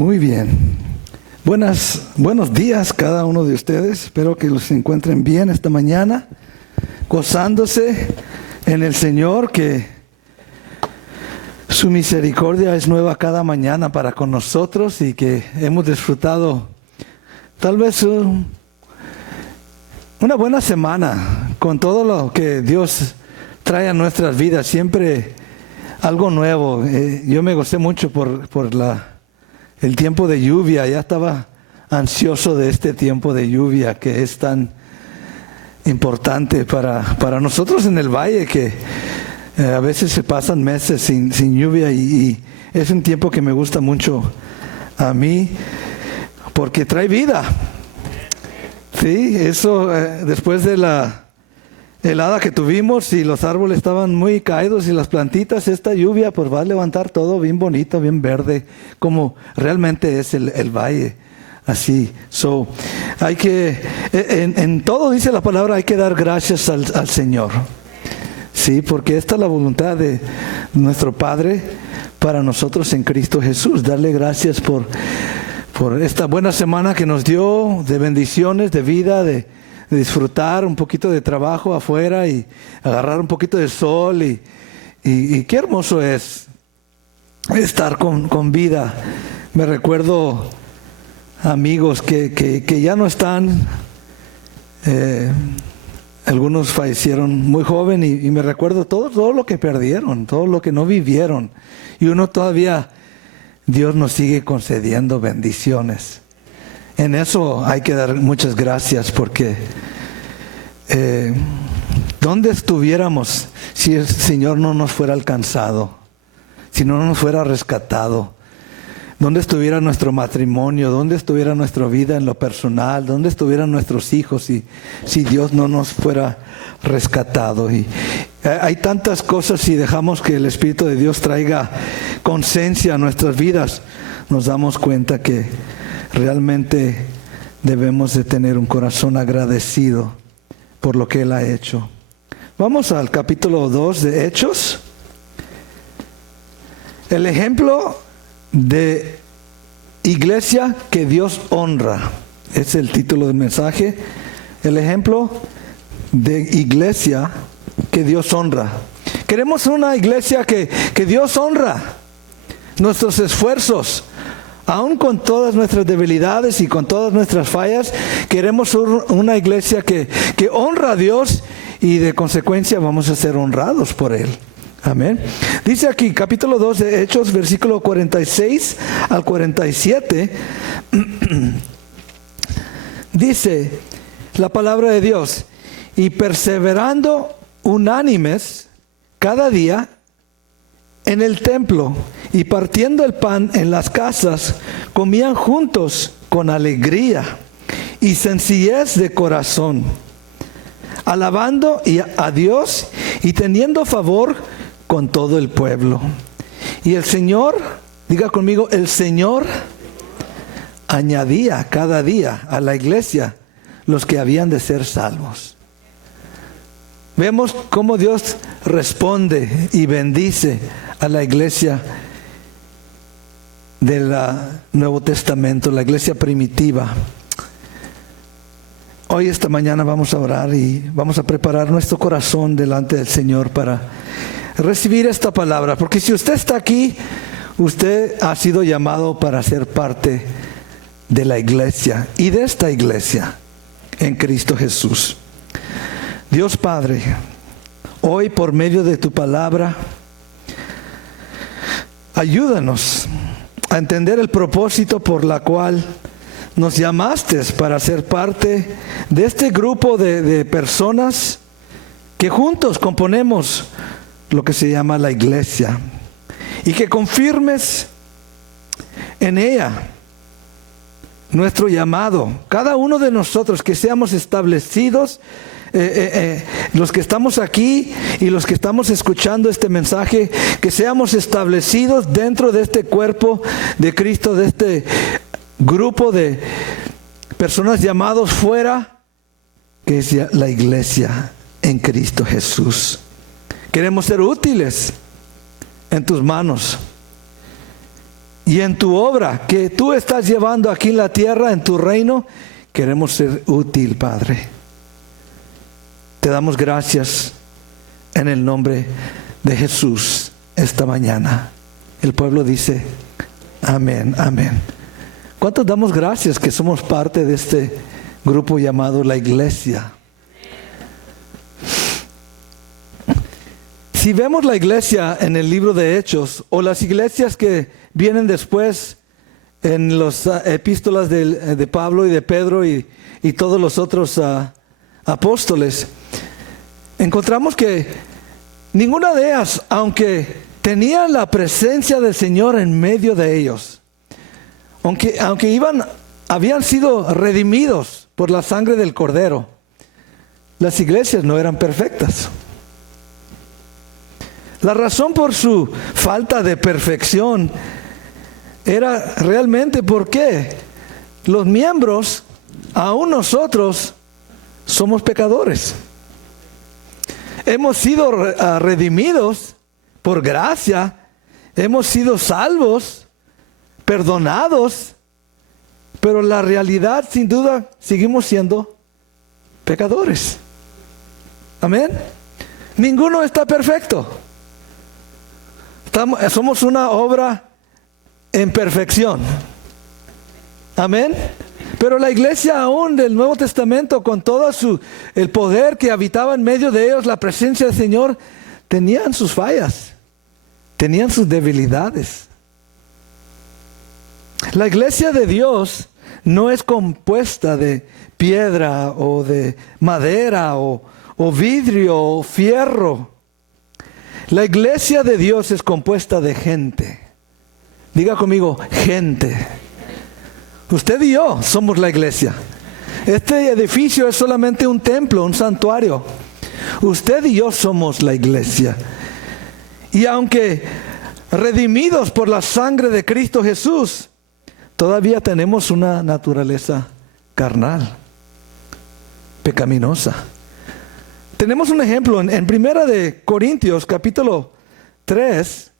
Muy bien. Buenos días cada uno de ustedes. Espero que los encuentren bien esta mañana, gozándose en el Señor, que su misericordia es nueva cada mañana para con nosotros y que hemos disfrutado tal vez una buena semana con todo lo que Dios trae a nuestras vidas. Siempre algo nuevo. Yo me gocé mucho por el tiempo de lluvia. Ya estaba ansioso de este tiempo de lluvia que es tan importante para nosotros en el valle, que a veces se pasan meses sin lluvia y es un tiempo que me gusta mucho a mí porque trae vida. Sí, eso después de la helada que tuvimos y los árboles estaban muy caídos y las plantitas, esta lluvia pues va a levantar todo bien bonito, bien verde, como realmente es el valle. Así, hay que, en todo dice la palabra, hay que dar gracias al Señor. Sí, porque esta es la voluntad de nuestro Padre para nosotros en Cristo Jesús. Darle gracias por esta buena semana que nos dio, de bendiciones, de vida, de disfrutar un poquito de trabajo afuera y agarrar un poquito de sol y qué hermoso es estar con vida. Me recuerdo amigos que ya no están, algunos fallecieron muy joven y me recuerdo todo lo que perdieron, todo lo que no vivieron, y uno todavía, Dios nos sigue concediendo bendiciones. En eso hay que dar muchas gracias, porque ¿dónde estuviéramos si el Señor no nos fuera alcanzado? Si no nos fuera rescatado. ¿Dónde estuviera nuestro matrimonio? ¿Dónde estuviera nuestra vida en lo personal? ¿Dónde estuvieran nuestros hijos si Dios no nos fuera rescatado? Y hay tantas cosas, si dejamos que el Espíritu de Dios traiga conciencia a nuestras vidas, nos damos cuenta que realmente debemos de tener un corazón agradecido por lo que Él ha hecho. Vamos al capítulo 2 de Hechos. El ejemplo de iglesia que Dios honra. Es el título del mensaje. El ejemplo de iglesia que Dios honra. Queremos una iglesia que Dios honra nuestros esfuerzos. Aún con todas nuestras debilidades y con todas nuestras fallas, queremos una iglesia que honra a Dios y de consecuencia vamos a ser honrados por Él. Amén. Dice aquí, capítulo 2 de Hechos, versículo 46 al 47, dice la palabra de Dios: y perseverando unánimes cada día en el templo y partiendo el pan en las casas, comían juntos con alegría y sencillez de corazón, alabando a Dios y teniendo favor con todo el pueblo. Y el Señor, diga conmigo, el Señor añadía cada día a la iglesia los que habían de ser salvos. Vemos cómo Dios responde y bendice a la iglesia del Nuevo Testamento, la iglesia primitiva. Hoy, esta mañana, vamos a orar y vamos a preparar nuestro corazón delante del Señor para recibir esta palabra. Porque si usted está aquí, usted ha sido llamado para ser parte de la iglesia y de esta iglesia en Cristo Jesús. Dios Padre, hoy por medio de tu palabra, ayúdanos a entender el propósito por la cual nos llamaste para ser parte de este grupo de personas que juntos componemos lo que se llama la iglesia, y que confirmes en ella nuestro llamado, cada uno de nosotros, que seamos establecidos, los que estamos aquí y los que estamos escuchando este mensaje, que seamos establecidos dentro de este cuerpo de Cristo, de este grupo de personas llamados fuera, que es la iglesia en Cristo Jesús. Queremos ser útiles en tus manos Y en tu obra que tú estás llevando aquí en la tierra, en tu reino, queremos ser útil, Padre. Te damos gracias en el nombre de Jesús esta mañana. El pueblo dice, amén, amén. ¿Cuántos damos gracias que somos parte de este grupo llamado la iglesia? Si vemos la iglesia en el libro de Hechos, o las iglesias que vienen después en las epístolas de Pablo y de Pedro y todos los otros apóstoles, encontramos que ninguna de ellas, aunque tenían la presencia del Señor en medio de ellos, aunque habían sido redimidos por la sangre del Cordero, las iglesias no eran perfectas. La razón por su falta de perfección era realmente porque los miembros, aún nosotros, somos pecadores. Hemos sido redimidos por gracia, hemos sido salvos, perdonados, pero la realidad, sin duda, seguimos siendo pecadores. Amén. Ninguno está perfecto. Somos una obra en perfección. Amén. Pero la iglesia aún del Nuevo Testamento, con todo el poder que habitaba en medio de ellos, la presencia del Señor, tenían sus fallas, tenían sus debilidades. La iglesia de Dios no es compuesta de piedra o de madera o vidrio o fierro. La iglesia de Dios es compuesta de gente. Diga conmigo, gente. Usted y yo somos la iglesia. Este edificio es solamente un templo, un santuario. Usted y yo somos la iglesia. Y aunque redimidos por la sangre de Cristo Jesús, todavía tenemos una naturaleza carnal, pecaminosa. Tenemos un ejemplo en Primera de Corintios, capítulo 3.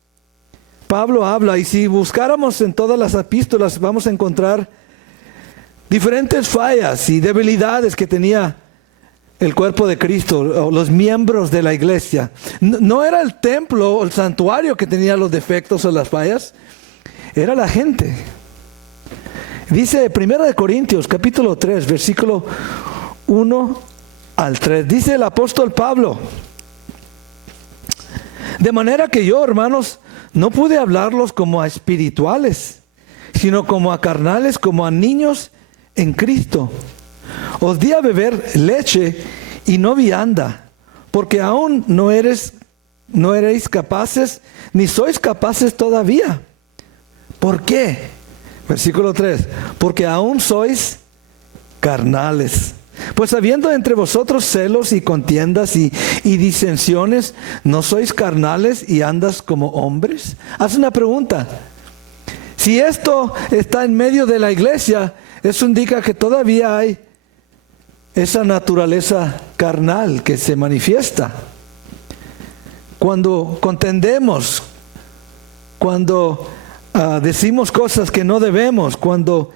Pablo habla, y si buscáramos en todas las epístolas, vamos a encontrar diferentes fallas y debilidades que tenía el cuerpo de Cristo, o los miembros de la iglesia. No era el templo o el santuario que tenía los defectos o las fallas, era la gente. Dice 1 Corintios capítulo 3, versículo 1 al 3. Dice el apóstol Pablo: de manera que yo, hermanos, no pude hablarlos como a espirituales, sino como a carnales, como a niños en Cristo. Os di a beber leche y no vianda, porque aún no eréis capaces, ni sois capaces todavía. ¿Por qué? Versículo 3. Porque aún sois carnales. Pues habiendo entre vosotros celos y contiendas y disensiones, ¿no sois carnales y andas como hombres? Haz una pregunta. Si esto está en medio de la iglesia, eso indica que todavía hay esa naturaleza carnal que se manifiesta. Cuando contendemos, cuando decimos cosas que no debemos, cuando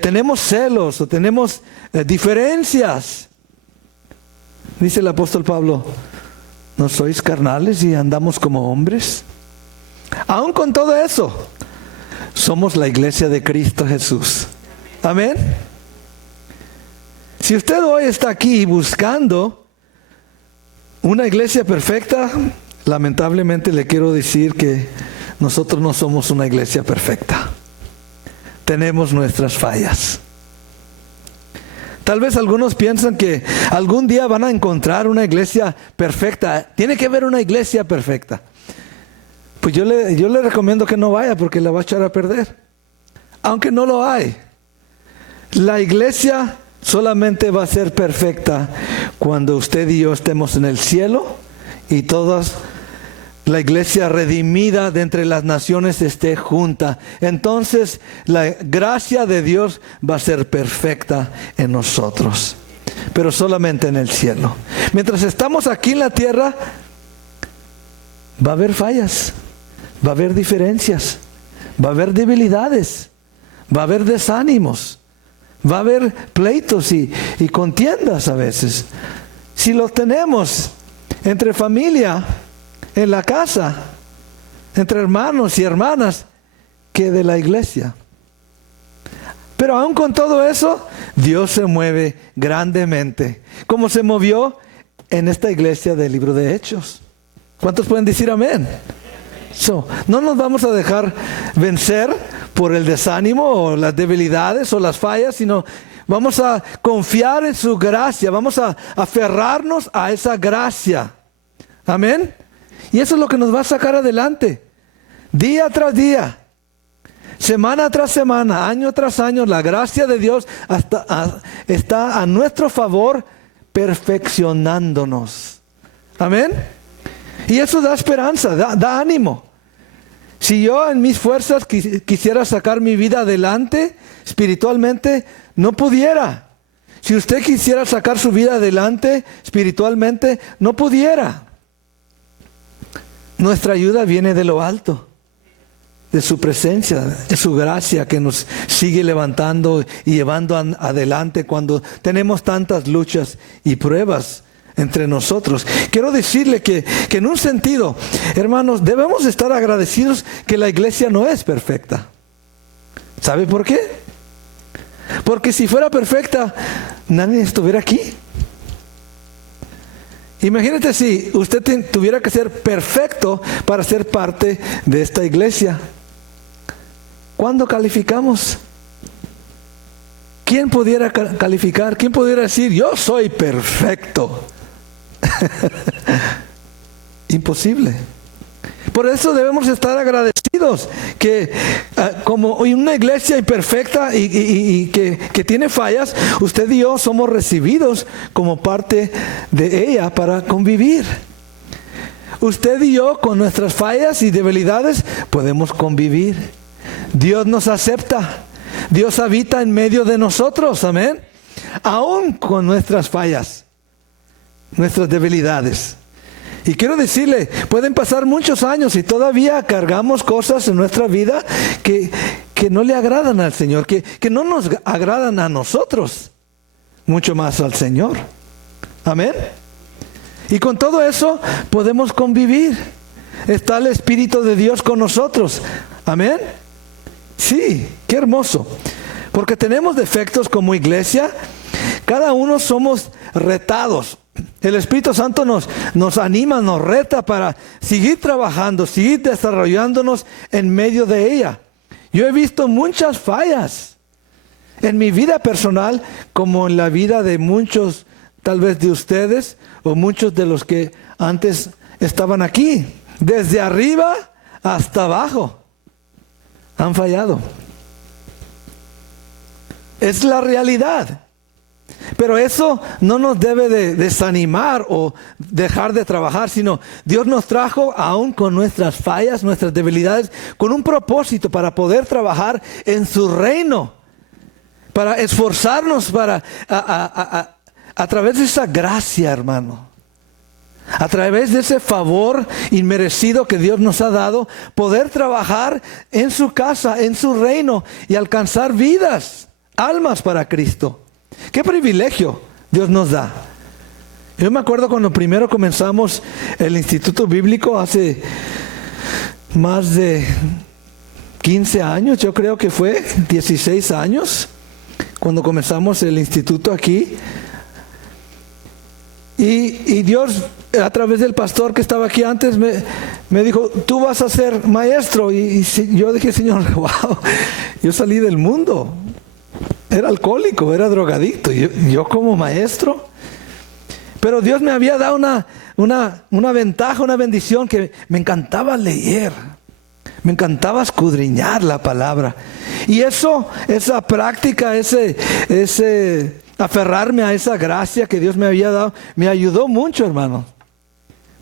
tenemos celos o tenemos diferencias, dice el apóstol Pablo: ¿no sois carnales y andamos como hombres? Aún con todo eso, somos la iglesia de Cristo Jesús. Amén. Si usted hoy está aquí buscando una iglesia perfecta, lamentablemente le quiero decir que nosotros no somos una iglesia perfecta. Tenemos nuestras fallas. Tal vez algunos piensan que algún día van a encontrar una iglesia perfecta. Tiene que haber una iglesia perfecta. Pues yo le recomiendo que no vaya, porque la va a echar a perder. Aunque no lo hay. La iglesia solamente va a ser perfecta cuando usted y yo estemos en el cielo y todas la iglesia redimida de entre las naciones esté junta. Entonces la gracia de Dios va a ser perfecta en nosotros, pero solamente en el cielo. Mientras estamos aquí en la tierra, va a haber fallas, va a haber diferencias, va a haber debilidades, va a haber desánimos, va a haber pleitos y contiendas a veces. Si los tenemos entre familia, en la casa, entre hermanos y hermanas, que de la iglesia. Pero aún con todo eso, Dios se mueve grandemente, como se movió en esta iglesia del libro de Hechos. ¿Cuántos pueden decir amén? No nos vamos a dejar vencer por el desánimo o las debilidades o las fallas, sino vamos a confiar en su gracia, vamos a aferrarnos a esa gracia. Amén. Y eso es lo que nos va a sacar adelante, día tras día. Semana tras semana, año tras año, la gracia de Dios está a nuestro favor, perfeccionándonos. Amén. Y eso da esperanza, da ánimo. Si yo en mis fuerzas quisiera sacar mi vida adelante, espiritualmente, no pudiera. Si usted quisiera sacar su vida adelante, espiritualmente, no pudiera. Nuestra ayuda viene de lo alto, de su presencia, de su gracia que nos sigue levantando y llevando adelante cuando tenemos tantas luchas y pruebas entre nosotros. Quiero decirle que en un sentido, hermanos, debemos estar agradecidos que la iglesia no es perfecta. ¿Sabe por qué? Porque si fuera perfecta, nadie estuviera aquí. Imagínate si usted tuviera que ser perfecto para ser parte de esta iglesia. ¿Cuándo calificamos? ¿Quién pudiera calificar? ¿Quién pudiera decir, yo soy perfecto? Imposible. Por eso debemos estar agradecidos que como una iglesia imperfecta y que tiene fallas, usted y yo somos recibidos como parte de ella para convivir. Usted y yo con nuestras fallas y debilidades podemos convivir. Dios nos acepta. Dios habita en medio de nosotros, amén. Aún con nuestras fallas, nuestras debilidades. Y quiero decirle, pueden pasar muchos años y todavía cargamos cosas en nuestra vida que no le agradan al Señor, que no nos agradan a nosotros, mucho más al Señor. Amén. Y con todo eso podemos convivir. Está el Espíritu de Dios con nosotros. Amén. Sí, qué hermoso. Porque tenemos defectos como iglesia. Cada uno somos retados. El Espíritu Santo nos anima, nos reta para seguir trabajando, seguir desarrollándonos en medio de ella. Yo he visto muchas fallas en mi vida personal, como en la vida de muchos, tal vez de ustedes, o muchos de los que antes estaban aquí. Desde arriba hasta abajo han fallado. Es la realidad. Pero eso no nos debe de desanimar o dejar de trabajar, sino Dios nos trajo aún con nuestras fallas, nuestras debilidades, con un propósito para poder trabajar en su reino, para esforzarnos para a través de esa gracia, hermano, a través de ese favor inmerecido que Dios nos ha dado, poder trabajar en su casa, en su reino y alcanzar vidas, almas para Cristo. ¡Qué privilegio Dios nos da! Yo me acuerdo cuando primero comenzamos el Instituto Bíblico hace más de 15 años, yo creo que fue 16 años, cuando comenzamos el instituto aquí. Y Dios, a través del pastor que estaba aquí antes, me dijo, tú vas a ser maestro. Y yo dije, Señor, wow, yo salí del mundo. Era alcohólico, era drogadicto. Yo como maestro. Pero Dios me había dado una ventaja, una bendición, que me encantaba leer. Me encantaba escudriñar la palabra. Y esa práctica, ese aferrarme a esa gracia que Dios me había dado, me ayudó mucho, hermano,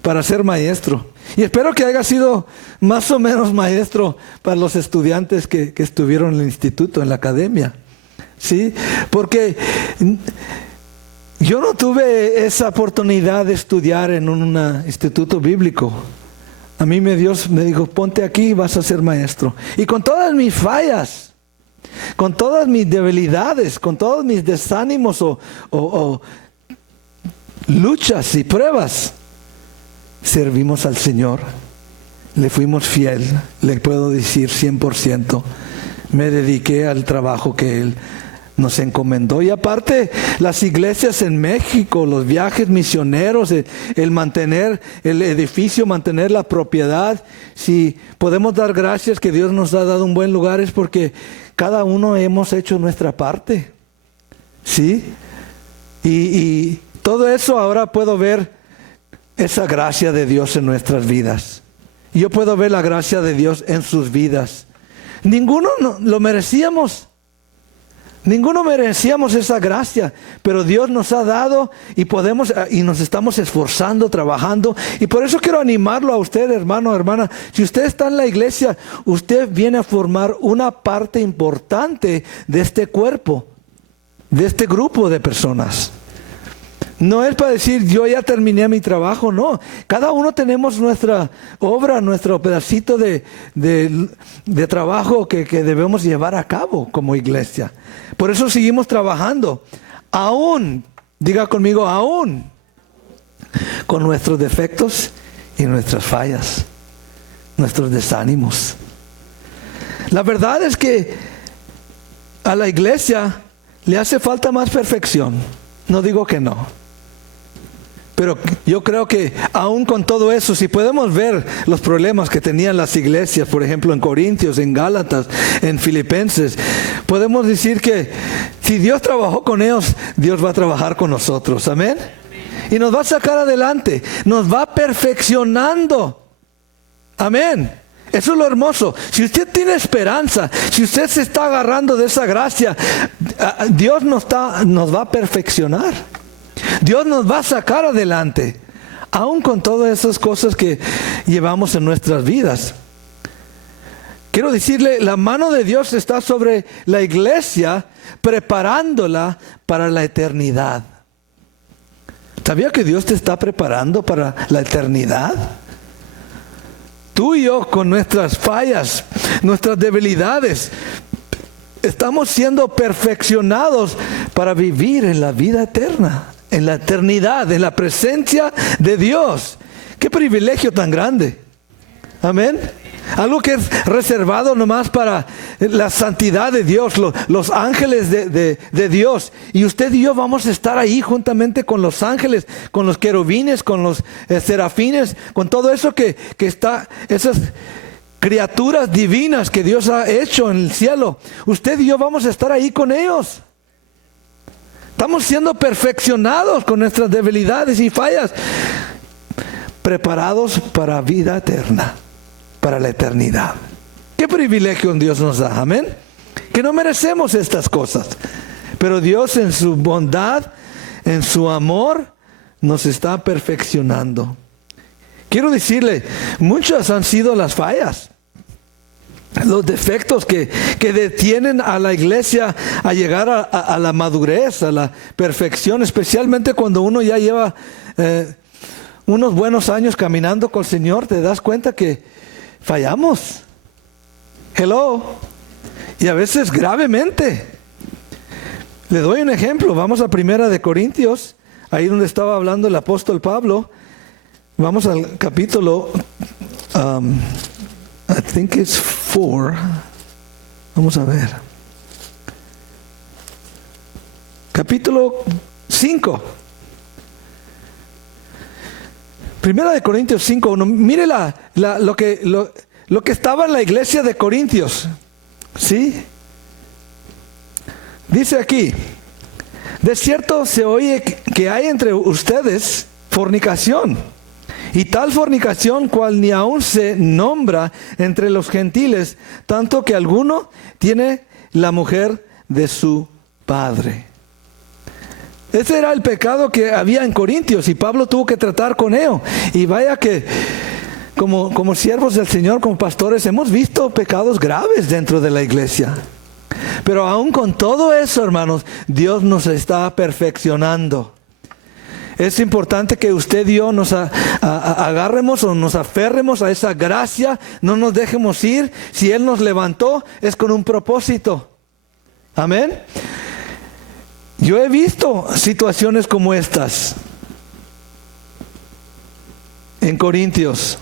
para ser maestro. Y espero que haya sido más o menos maestro para los estudiantes que estuvieron en el instituto, en la academia. ¿Sí? Porque yo no tuve esa oportunidad de estudiar en un instituto bíblico. A mí Dios me dijo, ponte aquí y vas a ser maestro. Y con todas mis fallas, con todas mis debilidades, con todos mis desánimos o luchas y pruebas, servimos al Señor. Le fuimos fiel, le puedo decir 100%. Me dediqué al trabajo que Él nos encomendó. Y aparte, las iglesias en México, los viajes misioneros, el mantener el edificio, mantener la propiedad. Si podemos dar gracias que Dios nos ha dado un buen lugar, es porque cada uno hemos hecho nuestra parte. ¿Sí? Y todo eso ahora puedo ver esa gracia de Dios en nuestras vidas. Yo puedo ver la gracia de Dios en sus vidas. Ninguno lo merecíamos. Ninguno merecíamos esa gracia, pero Dios nos ha dado y nos estamos esforzando, trabajando. Y por eso quiero animarlo a usted, hermano, hermana. Si usted está en la iglesia, usted viene a formar una parte importante de este cuerpo, de este grupo de personas. No es para decir, yo ya terminé mi trabajo, no. Cada uno tenemos nuestra obra, nuestro pedacito de trabajo que debemos llevar a cabo como iglesia. Por eso seguimos trabajando. Aún, diga conmigo, aún, con nuestros defectos y nuestras fallas, nuestros desánimos. La verdad es que a la iglesia le hace falta más perfección. No digo que no. Pero yo creo que aún con todo eso, si podemos ver los problemas que tenían las iglesias, por ejemplo en Corintios, en Gálatas, en Filipenses, podemos decir que si Dios trabajó con ellos, Dios va a trabajar con nosotros. Amén. Y nos va a sacar adelante, nos va perfeccionando. Amén. Eso es lo hermoso. Si usted tiene esperanza, si usted se está agarrando de esa gracia, Dios nos va a perfeccionar. Dios nos va a sacar adelante, aún con todas esas cosas que llevamos en nuestras vidas. Quiero decirle, la mano de Dios está sobre la iglesia, preparándola para la eternidad. ¿Sabía que Dios te está preparando para la eternidad? Tú y yo, con nuestras fallas, nuestras debilidades, estamos siendo perfeccionados para vivir en la vida eterna, en la eternidad, en la presencia de Dios. ¡Qué privilegio tan grande! Amén. Algo que es reservado nomás para la santidad de Dios, los ángeles de Dios. Y usted y yo vamos a estar ahí juntamente con los ángeles, con los querubines, con los serafines, con todo eso que está, esas criaturas divinas que Dios ha hecho en el cielo. Usted y yo vamos a estar ahí con ellos. Estamos siendo perfeccionados con nuestras debilidades y fallas, preparados para vida eterna, para la eternidad. Qué privilegio Dios nos da, amén. Que no merecemos estas cosas, pero Dios en su bondad, en su amor, nos está perfeccionando. Quiero decirle, muchas han sido las fallas, los defectos que detienen a la iglesia a llegar a la madurez, a la perfección, especialmente cuando uno ya lleva unos buenos años caminando con el Señor. Te das cuenta que fallamos. Hello. Y a veces gravemente. Le doy un ejemplo. Vamos a 1 Corintios, ahí donde estaba hablando el apóstol Pablo. Vamos al capítulo I think it's 4. Vamos a ver. Capítulo 5. 1 Corintios 5, 1. Mire lo que estaba en la iglesia de Corintios. ¿Sí? Dice aquí: de cierto se oye que hay entre ustedes fornicación. Y tal fornicación cual ni aún se nombra entre los gentiles, tanto que alguno tiene la mujer de su padre. Ese era el pecado que había en Corintios y Pablo tuvo que tratar con ello. Y vaya que como siervos del Señor, como pastores, hemos visto pecados graves dentro de la iglesia. Pero aún con todo eso, hermanos, Dios nos está perfeccionando. Es importante que usted y yo nos agarremos o nos aferremos a esa gracia, no nos dejemos ir. Si Él nos levantó, es con un propósito. Amén. Yo he visto situaciones como estas en Corintios,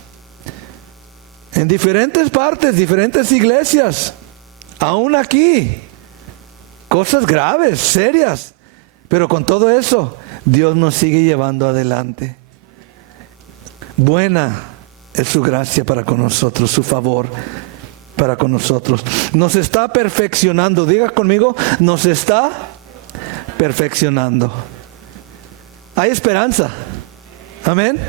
en diferentes partes, diferentes iglesias, aún aquí, cosas graves, serias, pero con todo eso, Dios nos sigue llevando adelante. Buena es su gracia para con nosotros, su favor para con nosotros. Nos está perfeccionando, diga conmigo, nos está perfeccionando. Hay esperanza. Amén.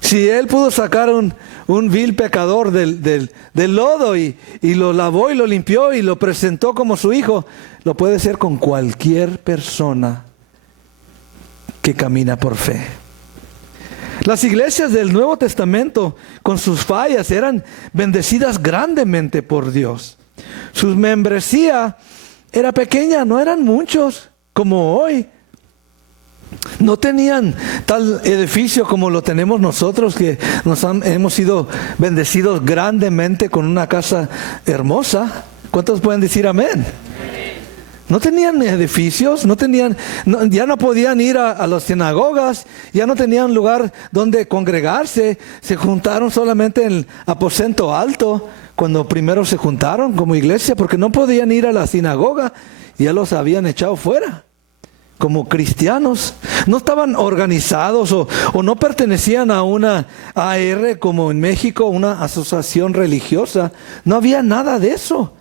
Si Él pudo sacar un vil pecador del lodo y lo lavó y lo limpió y lo presentó como su hijo, lo puede hacer con cualquier persona que camina por fe. Las iglesias del Nuevo Testamento, con sus fallas, eran bendecidas grandemente por Dios. Su membresía era pequeña, no eran muchos como hoy. No tenían tal edificio como lo tenemos nosotros, que hemos sido bendecidos grandemente con una casa hermosa. ¿Cuántos pueden decir amén? No tenían edificios, ya no podían ir a las sinagogas, ya no tenían lugar donde congregarse. Se juntaron solamente en el aposento alto cuando primero se juntaron como iglesia, porque no podían ir a la sinagoga, ya los habían echado fuera. Como cristianos, no estaban organizados o no pertenecían a una AR como en México, una asociación religiosa. No había nada de eso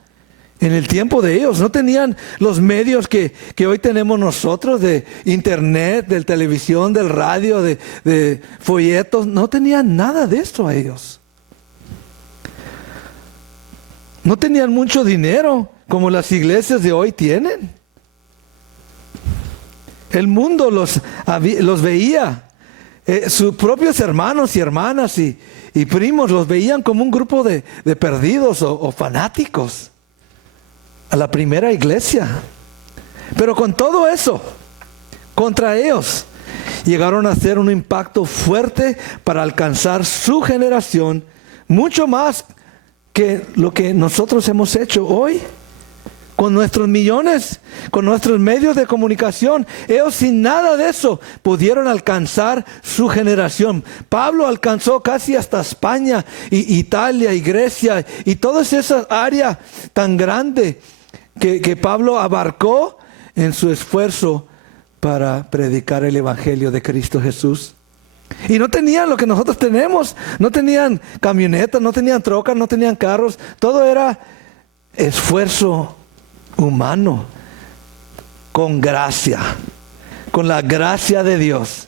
en el tiempo de ellos. No tenían los medios que hoy tenemos nosotros, de internet, de televisión, del radio, de folletos. No tenían nada de eso a ellos. No tenían mucho dinero como las iglesias de hoy tienen. El mundo los veía, sus propios hermanos y hermanas y primos los veían como un grupo de perdidos o fanáticos a la primera iglesia. Pero con todo eso, contra ellos, llegaron a hacer un impacto fuerte para alcanzar su generación, mucho más que lo que nosotros hemos hecho hoy. Con nuestros millones, con nuestros medios de comunicación, ellos sin nada de eso pudieron alcanzar su generación. Pablo alcanzó casi hasta España, y Italia y Grecia y todas esas áreas tan grandes que Pablo abarcó en su esfuerzo para predicar el evangelio de Cristo Jesús. Y no tenían lo que nosotros tenemos, no tenían camionetas, no tenían trocas, no tenían carros, todo era esfuerzo humano, con gracia, con la gracia de Dios.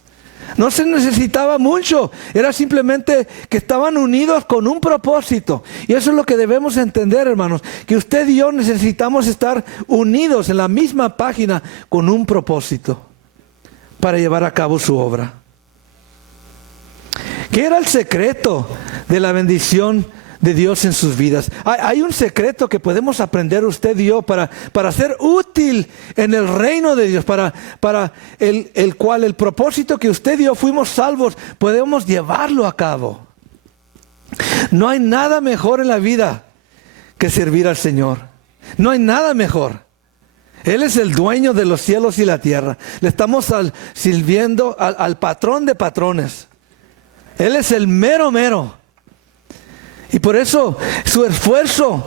No se necesitaba mucho, era simplemente que estaban unidos con un propósito. Y eso es lo que debemos entender, hermanos, que usted y yo necesitamos estar unidos en la misma página con un propósito para llevar a cabo su obra. ¿Qué era el secreto de la bendición de Dios en sus vidas? Hay un secreto que podemos aprender usted y yo para ser útil en el reino de Dios, para el cual el propósito que usted y yo fuimos salvos, podemos llevarlo a cabo. No hay nada mejor en la vida que servir al Señor. No hay nada mejor. Él es el dueño de los cielos y la tierra. Le estamos sirviendo al patrón de patrones. Él es el mero mero. Y por eso su esfuerzo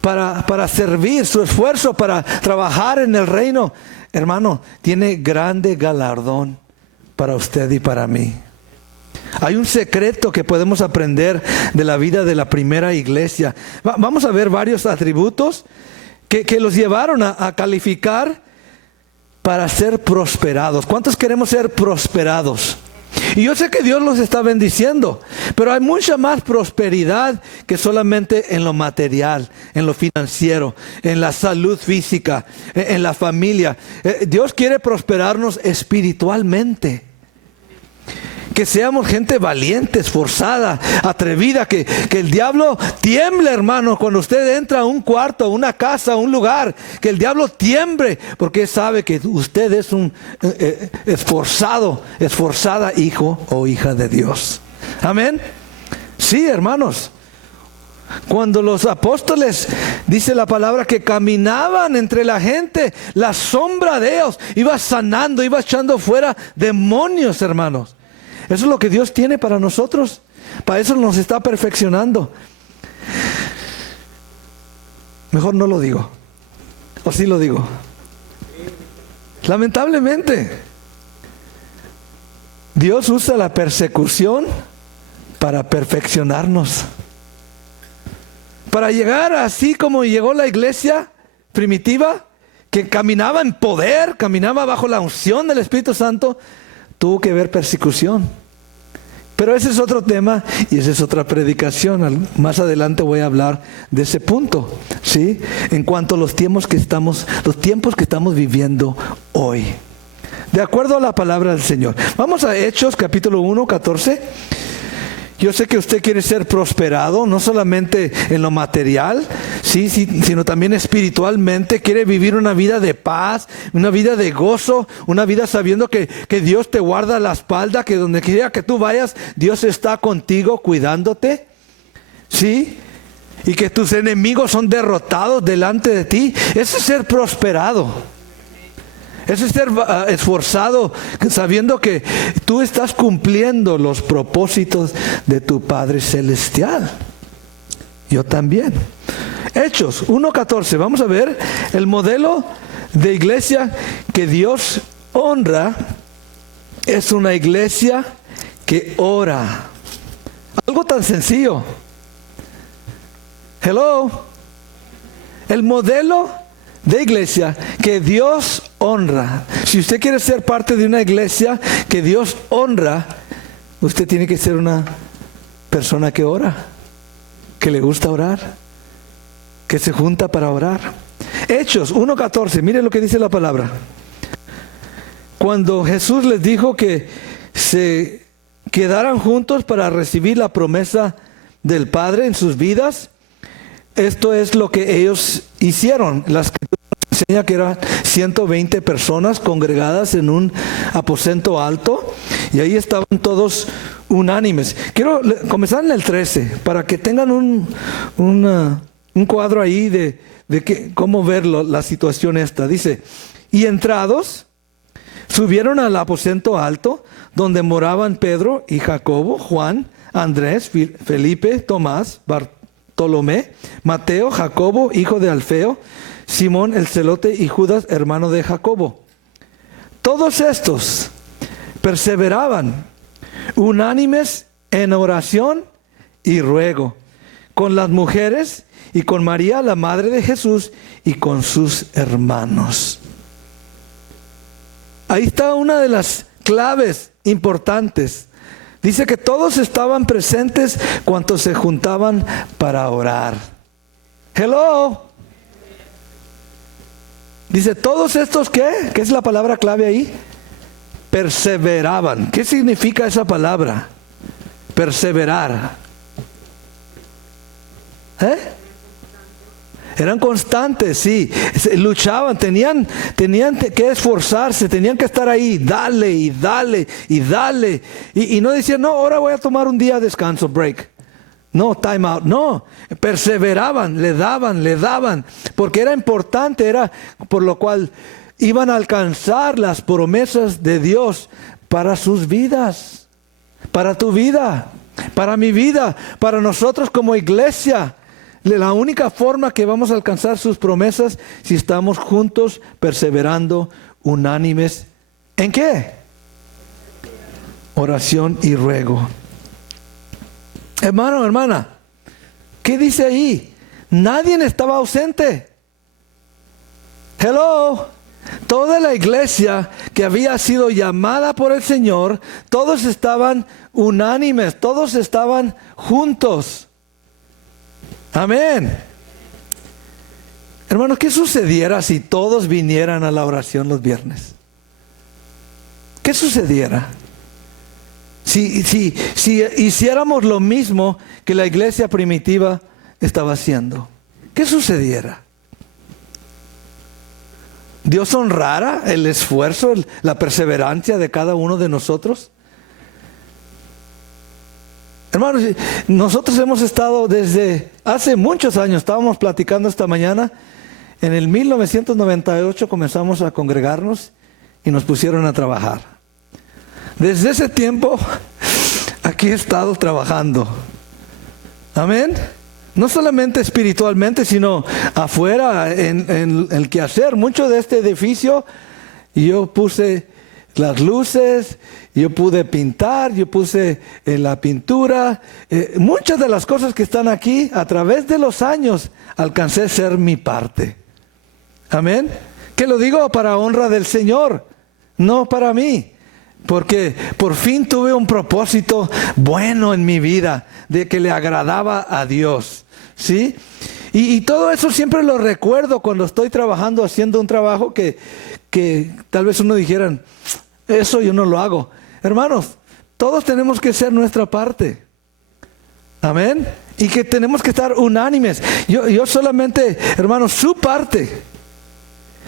para servir, su esfuerzo para trabajar en el reino, hermano, tiene grande galardón para usted y para mí. Hay un secreto que podemos aprender de la vida de la primera iglesia. Vamos a ver varios atributos que los llevaron a calificar para ser prosperados. ¿Cuántos queremos ser prosperados? Y yo sé que Dios los está bendiciendo, pero hay mucha más prosperidad que solamente en lo material, en lo financiero, en la salud física, en la familia. Dios quiere prosperarnos espiritualmente. Que seamos gente valiente, esforzada, atrevida, que el diablo tiemble, hermano, cuando usted entra a un cuarto, a una casa, a un lugar, que el diablo tiemble, porque sabe que usted es un esforzada hijo o hija de Dios. Amén. Sí, hermanos. Cuando los apóstoles, dice la palabra, que caminaban entre la gente, la sombra de ellos iba sanando, iba echando fuera demonios, hermanos. Eso es lo que Dios tiene para nosotros. Para eso nos está perfeccionando. Mejor no lo digo. ¿O sí lo digo? Lamentablemente, Dios usa la persecución para perfeccionarnos. Para llegar así como llegó la iglesia primitiva, que caminaba en poder, caminaba bajo la unción del Espíritu Santo, tuvo que haber persecución. Pero ese es otro tema y esa es otra predicación. Más adelante voy a hablar de ese punto, ¿sí? En cuanto a los tiempos que estamos viviendo hoy. De acuerdo a la palabra del Señor. Vamos a Hechos capítulo 1, 14. Yo sé que usted quiere ser prosperado, no solamente en lo material, sí, sino también espiritualmente. Quiere vivir una vida de paz, una vida de gozo, una vida sabiendo que Dios te guarda la espalda, que donde quiera que tú vayas, Dios está contigo cuidándote. Sí, y que tus enemigos son derrotados delante de ti. Eso es ser prosperado. Eso es ser esforzado, sabiendo que tú estás cumpliendo los propósitos de tu Padre Celestial. Yo también. Hechos 1:14. Vamos a ver el modelo de iglesia que Dios honra. Es una iglesia que ora. Algo tan sencillo. Hello. El modelo de iglesia que Dios honra. Si usted quiere ser parte de una iglesia que Dios honra, usted tiene que ser una persona que ora, que le gusta orar, que se junta para orar. Hechos 1:14, mire lo que dice la palabra. Cuando Jesús les dijo que se quedaran juntos para recibir la promesa del Padre en sus vidas, esto es lo que ellos hicieron. Las escrituras enseñan que eran 120 personas congregadas en un aposento alto y ahí estaban todos unánimes. Quiero comenzar en el 13 para que tengan un cuadro ahí de cómo ver la situación esta. Dice, y entrados, subieron al aposento alto donde moraban Pedro y Jacobo, Juan, Andrés, Felipe, Tomás, Bartolomé, Mateo, Jacobo, hijo de Alfeo, Simón el celote y Judas, hermano de Jacobo. Todos estos perseveraban unánimes en oración y ruego con las mujeres y con María, la madre de Jesús, y con sus hermanos. Ahí está una de las claves importantes. Dice que todos estaban presentes cuando se juntaban para orar. Hello. Dice, todos estos, ¿qué? ¿Qué es la palabra clave ahí? Perseveraban. ¿Qué significa esa palabra? Perseverar. Eran constantes, sí. Luchaban, tenían que esforzarse, tenían que estar ahí, dale y dale y dale. Y no decían, no, ahora voy a tomar un día de descanso, break. No, time out, no. Perseveraban, le daban, porque era importante, era por lo cual iban a alcanzar las promesas de Dios para sus vidas, para tu vida, para mi vida, para nosotros como iglesia. La única forma que vamos a alcanzar sus promesas si estamos juntos, perseverando, unánimes. ¿En qué? Oración y ruego. Hermano, hermana, ¿qué dice ahí? Nadie estaba ausente. Hello. Toda la iglesia que había sido llamada por el Señor, todos estaban unánimes, todos estaban juntos. Amén. Hermanos, ¿qué sucediera si todos vinieran a la oración los viernes? ¿Qué sucediera? Si hiciéramos lo mismo que la iglesia primitiva estaba haciendo, ¿qué sucediera? ¿Dios honrara el esfuerzo, la perseverancia de cada uno de nosotros? Hermanos, nosotros hemos estado desde hace muchos años, estábamos platicando esta mañana, en el 1998 comenzamos a congregarnos y nos pusieron a trabajar. Desde ese tiempo, aquí he estado trabajando. Amén. No solamente espiritualmente, sino afuera, en el quehacer. Mucho de este edificio, yo puse las luces, yo pude pintar, yo puse la pintura. Muchas de las cosas que están aquí, a través de los años, alcancé a ser mi parte. Amén. Que lo digo para honra del Señor, no para mí. Porque por fin tuve un propósito bueno en mi vida, de que le agradaba a Dios. ¿Sí? Y todo eso siempre lo recuerdo cuando estoy trabajando, haciendo un trabajo que tal vez uno dijera, eso yo no lo hago. Hermanos, todos tenemos que hacer nuestra parte. Amén. Y que tenemos que estar unánimes. Yo solamente, hermanos, su parte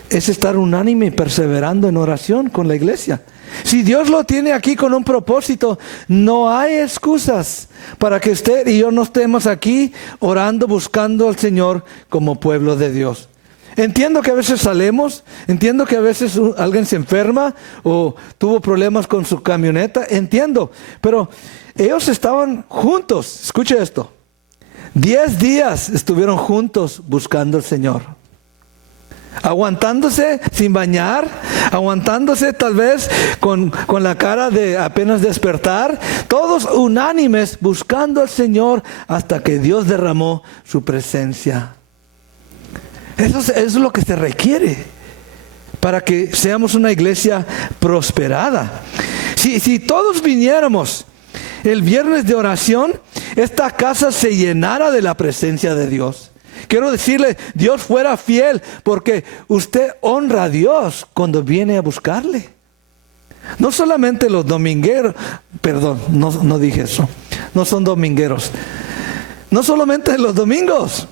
es estar unánime y perseverando en oración con la iglesia. Si Dios lo tiene aquí con un propósito, no hay excusas para que usted y yo no estemos aquí orando, buscando al Señor como pueblo de Dios. Entiendo que a veces salemos, entiendo que a veces alguien se enferma o tuvo problemas con su camioneta, entiendo, pero ellos estaban juntos, escuche esto, 10 días estuvieron juntos buscando al Señor. Aguantándose sin bañar, aguantándose tal vez con la cara de apenas despertar, todos unánimes buscando al Señor hasta que Dios derramó su presencia. Eso es lo que se requiere para que seamos una iglesia prosperada. Si todos viniéramos el viernes de oración, esta casa se llenara de la presencia de Dios. Quiero decirle, Dios fuera fiel, porque usted honra a Dios cuando viene a buscarle. No solamente los domingueros, perdón, no dije eso, no son domingueros. No solamente los domingos,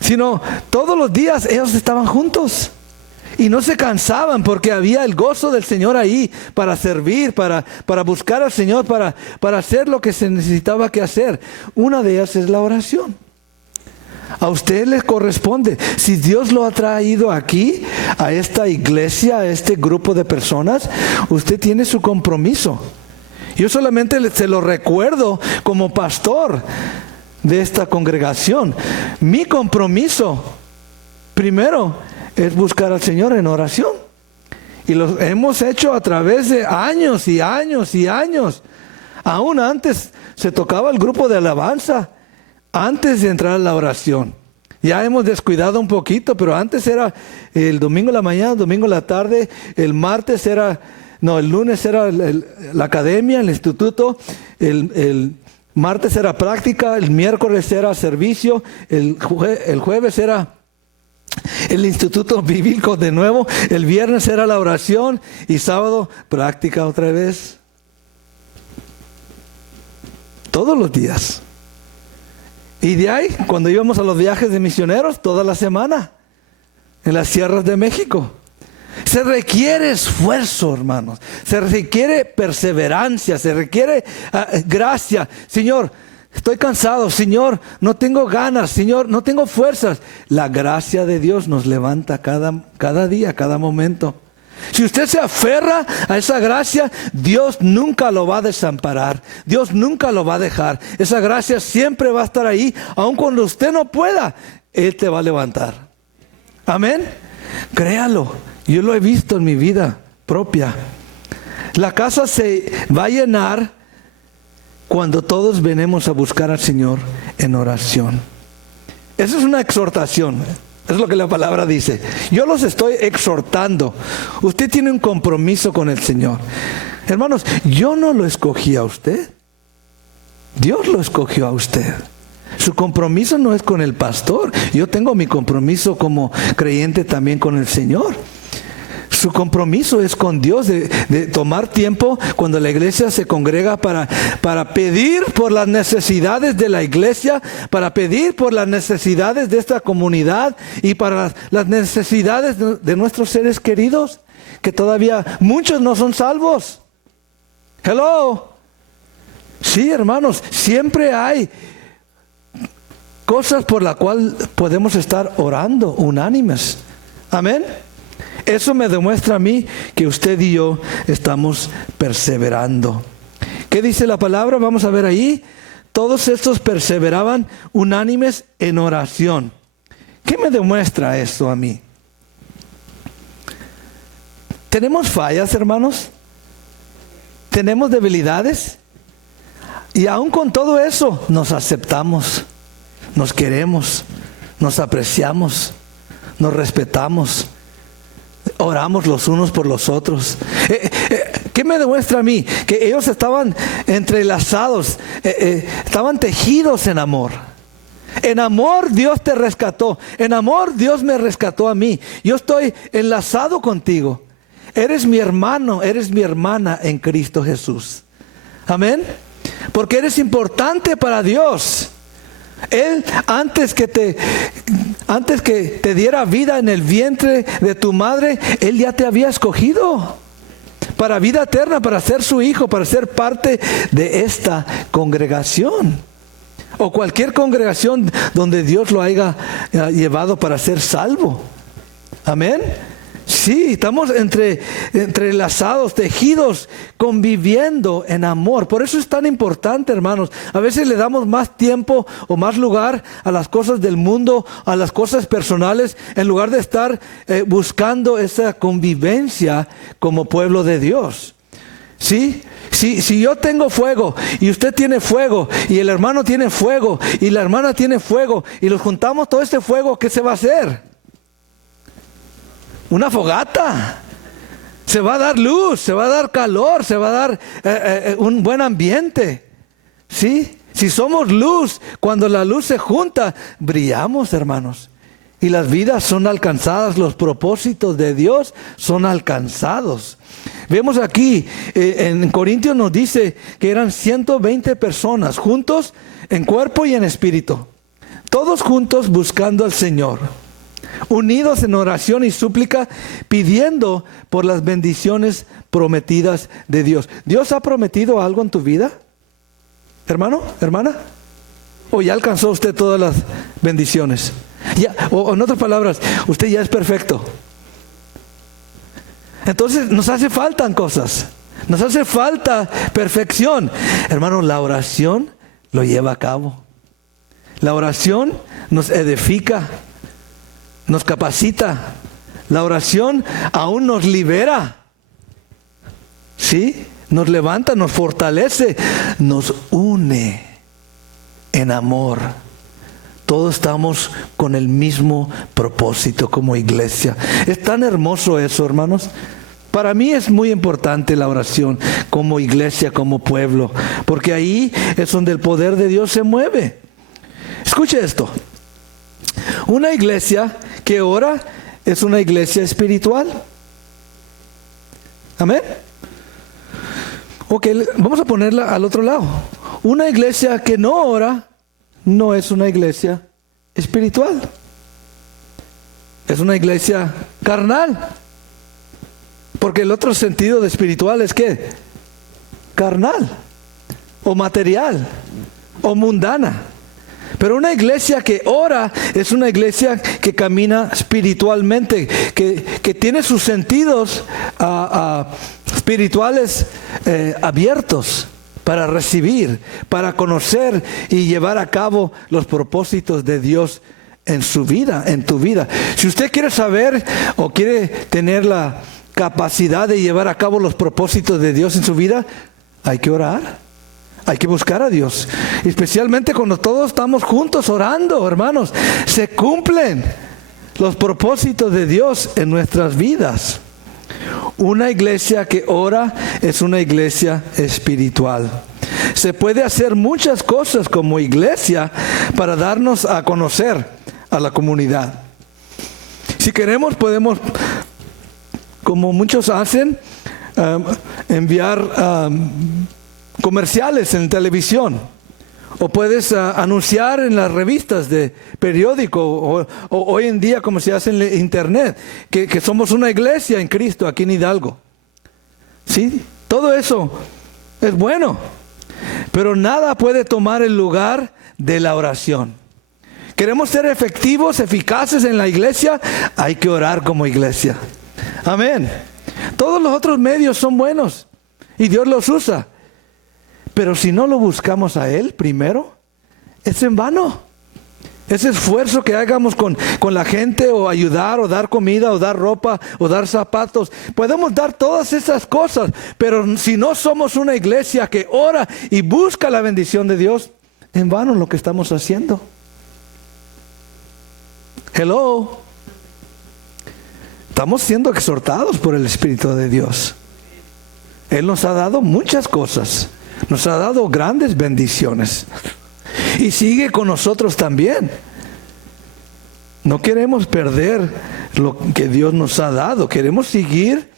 sino todos los días ellos estaban juntos. Y no se cansaban porque había el gozo del Señor ahí para servir, para buscar al Señor, para hacer lo que se necesitaba que hacer. Una de ellas es la oración. A usted le corresponde. Si Dios lo ha traído aquí, a esta iglesia, a este grupo de personas, usted tiene su compromiso. Yo solamente se lo recuerdo como pastor de esta congregación. Mi compromiso, primero, es buscar al Señor en oración. Y lo hemos hecho a través de años y años y años. Aún antes se tocaba el grupo de alabanza. Antes de entrar a la oración, ya hemos descuidado un poquito, pero antes era el domingo en la mañana, el domingo en la tarde, el lunes era la academia, el instituto, el martes era práctica, el miércoles era servicio, el jueves era el instituto bíblico de nuevo, el viernes era la oración y sábado práctica otra vez. Todos los días. Y de ahí, cuando íbamos a los viajes de misioneros, toda la semana, en las sierras de México. Se requiere esfuerzo, hermanos. Se requiere perseverancia, se requiere gracia. Señor, estoy cansado. Señor, no tengo ganas. Señor, no tengo fuerzas. La gracia de Dios nos levanta cada día, cada momento. Si usted se aferra a esa gracia, Dios nunca lo va a desamparar. Dios nunca lo va a dejar. Esa gracia siempre va a estar ahí. Aun cuando usted no pueda, Él te va a levantar. Amén. Créalo. Yo lo he visto en mi vida propia. La casa se va a llenar cuando todos venimos a buscar al Señor en oración. Esa es una exhortación. Es lo que la palabra dice. Yo los estoy exhortando. Usted tiene un compromiso con el Señor. Hermanos, yo no lo escogí a usted. Dios lo escogió a usted. Su compromiso no es con el pastor. Yo tengo mi compromiso como creyente también con el Señor. Su compromiso es con Dios de tomar tiempo cuando la iglesia se congrega para pedir por las necesidades de la iglesia, para pedir por las necesidades de esta comunidad y para las necesidades de nuestros seres queridos, que todavía muchos no son salvos. Hello. Sí, hermanos, siempre hay cosas por las cuales podemos estar orando unánimes. Amén. Eso me demuestra a mí que usted y yo estamos perseverando. ¿Qué dice la palabra? Vamos a ver ahí. Todos estos perseveraban unánimes en oración. ¿Qué me demuestra esto a mí? ¿Tenemos fallas, hermanos? ¿Tenemos debilidades? Y aún con todo eso nos aceptamos, nos queremos, nos apreciamos, nos respetamos, oramos los unos por los otros. ¿Qué me demuestra a mí? Que ellos estaban entrelazados, estaban tejidos en amor. En amor Dios te rescató, en amor Dios me rescató a mí. Yo estoy enlazado contigo. Eres mi hermano, eres mi hermana en Cristo Jesús. Amén. Porque eres importante para Dios. Él antes que te diera vida en el vientre de tu madre, Él ya te había escogido para vida eterna, para ser su hijo, para ser parte de esta congregación. O cualquier congregación donde Dios lo haya llevado para ser salvo. Amén. Sí, estamos entrelazados, tejidos, conviviendo en amor. Por eso es tan importante, hermanos. A veces le damos más tiempo o más lugar a las cosas del mundo, a las cosas personales, en lugar de estar buscando esa convivencia como pueblo de Dios. ¿Sí? Si yo tengo fuego y usted tiene fuego y el hermano tiene fuego y la hermana tiene fuego y los juntamos todo este fuego, ¿qué se va a hacer? Una fogata. Se va a dar luz, se va a dar calor, se va a dar un buen ambiente. ¿Sí? Si somos luz, cuando la luz se junta, brillamos, hermanos. Y las vidas son alcanzadas, los propósitos de Dios son alcanzados. Vemos aquí, en Corintios nos dice que eran 120 personas juntos en cuerpo y en espíritu. Todos juntos buscando al Señor. Unidos en oración y súplica, pidiendo por las bendiciones prometidas de Dios. ¿Dios ha prometido algo en tu vida, hermano, hermana? ¿O ya alcanzó usted todas las bendiciones? Ya, o en otras palabras, usted ya es perfecto. Entonces nos hace falta cosas, nos hace falta perfección. Hermano, la oración lo lleva a cabo. La oración nos edifica, nos capacita. La oración aún nos libera. ¿Sí? Nos levanta, nos fortalece, nos une en amor. Todos estamos con el mismo propósito como iglesia. Es tan hermoso eso, hermanos. Para mí es muy importante la oración como iglesia, como pueblo, porque ahí es donde el poder de Dios se mueve. Escuche esto. Una iglesia que ora es una iglesia espiritual. Amén. Ok, vamos a ponerla al otro lado. Una iglesia que no ora no es una iglesia espiritual. Es una iglesia carnal. Porque el otro sentido de espiritual es ¿qué? Carnal, o material, o mundana. Pero una iglesia que ora es una iglesia que camina espiritualmente, que tiene sus sentidos espirituales abiertos para recibir, para conocer y llevar a cabo los propósitos de Dios en su vida, en tu vida. Si usted quiere saber o quiere tener la capacidad de llevar a cabo los propósitos de Dios en su vida, hay que orar. Hay que buscar a Dios, especialmente cuando todos estamos juntos orando, hermanos. Se cumplen los propósitos de Dios en nuestras vidas. Una iglesia que ora es una iglesia espiritual. Se puede hacer muchas cosas como iglesia para darnos a conocer a la comunidad. Si queremos, podemos, como muchos hacen, enviar comerciales en televisión, o puedes anunciar en las revistas de periódico, o hoy en día como se hace en internet, que somos una iglesia en Cristo aquí en Hidalgo. ¿Sí? Todo eso es bueno, Pero nada puede tomar el lugar de la oración. ¿Queremos ser efectivos, eficaces en la iglesia? Hay que orar como iglesia. Amén. Todos los otros medios son buenos y Dios los usa. Pero si no lo buscamos a Él primero, es en vano. Ese esfuerzo que hagamos con la gente, o ayudar, o dar comida, o dar ropa, o dar zapatos. Podemos dar todas esas cosas, pero si no somos una iglesia que ora y busca la bendición de Dios, en vano lo que estamos haciendo. Hello. Estamos siendo exhortados por el Espíritu de Dios. Él nos ha dado muchas cosas. Nos ha dado grandes bendiciones. Y sigue con nosotros también. No queremos perder lo que Dios nos ha dado. Queremos seguir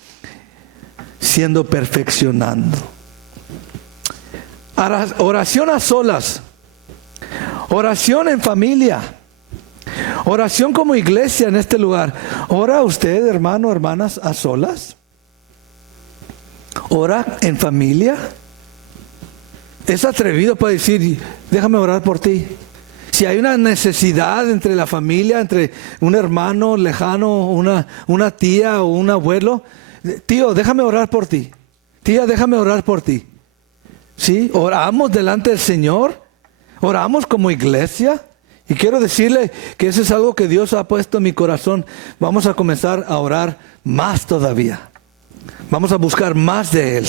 siendo perfeccionando. Oración a solas. Oración en familia. Oración como iglesia en este lugar. ¿Ora usted, hermano, hermanas, a solas? ¿Ora en familia? Es atrevido para decir, déjame orar por ti. Si hay una necesidad entre la familia, entre un hermano lejano, una tía o un abuelo, tío, déjame orar por ti. Tía, déjame orar por ti. ¿Sí? Oramos delante del Señor. Oramos como iglesia. Y quiero decirle que eso es algo que Dios ha puesto en mi corazón. Vamos a comenzar a orar más todavía. Vamos a buscar más de Él.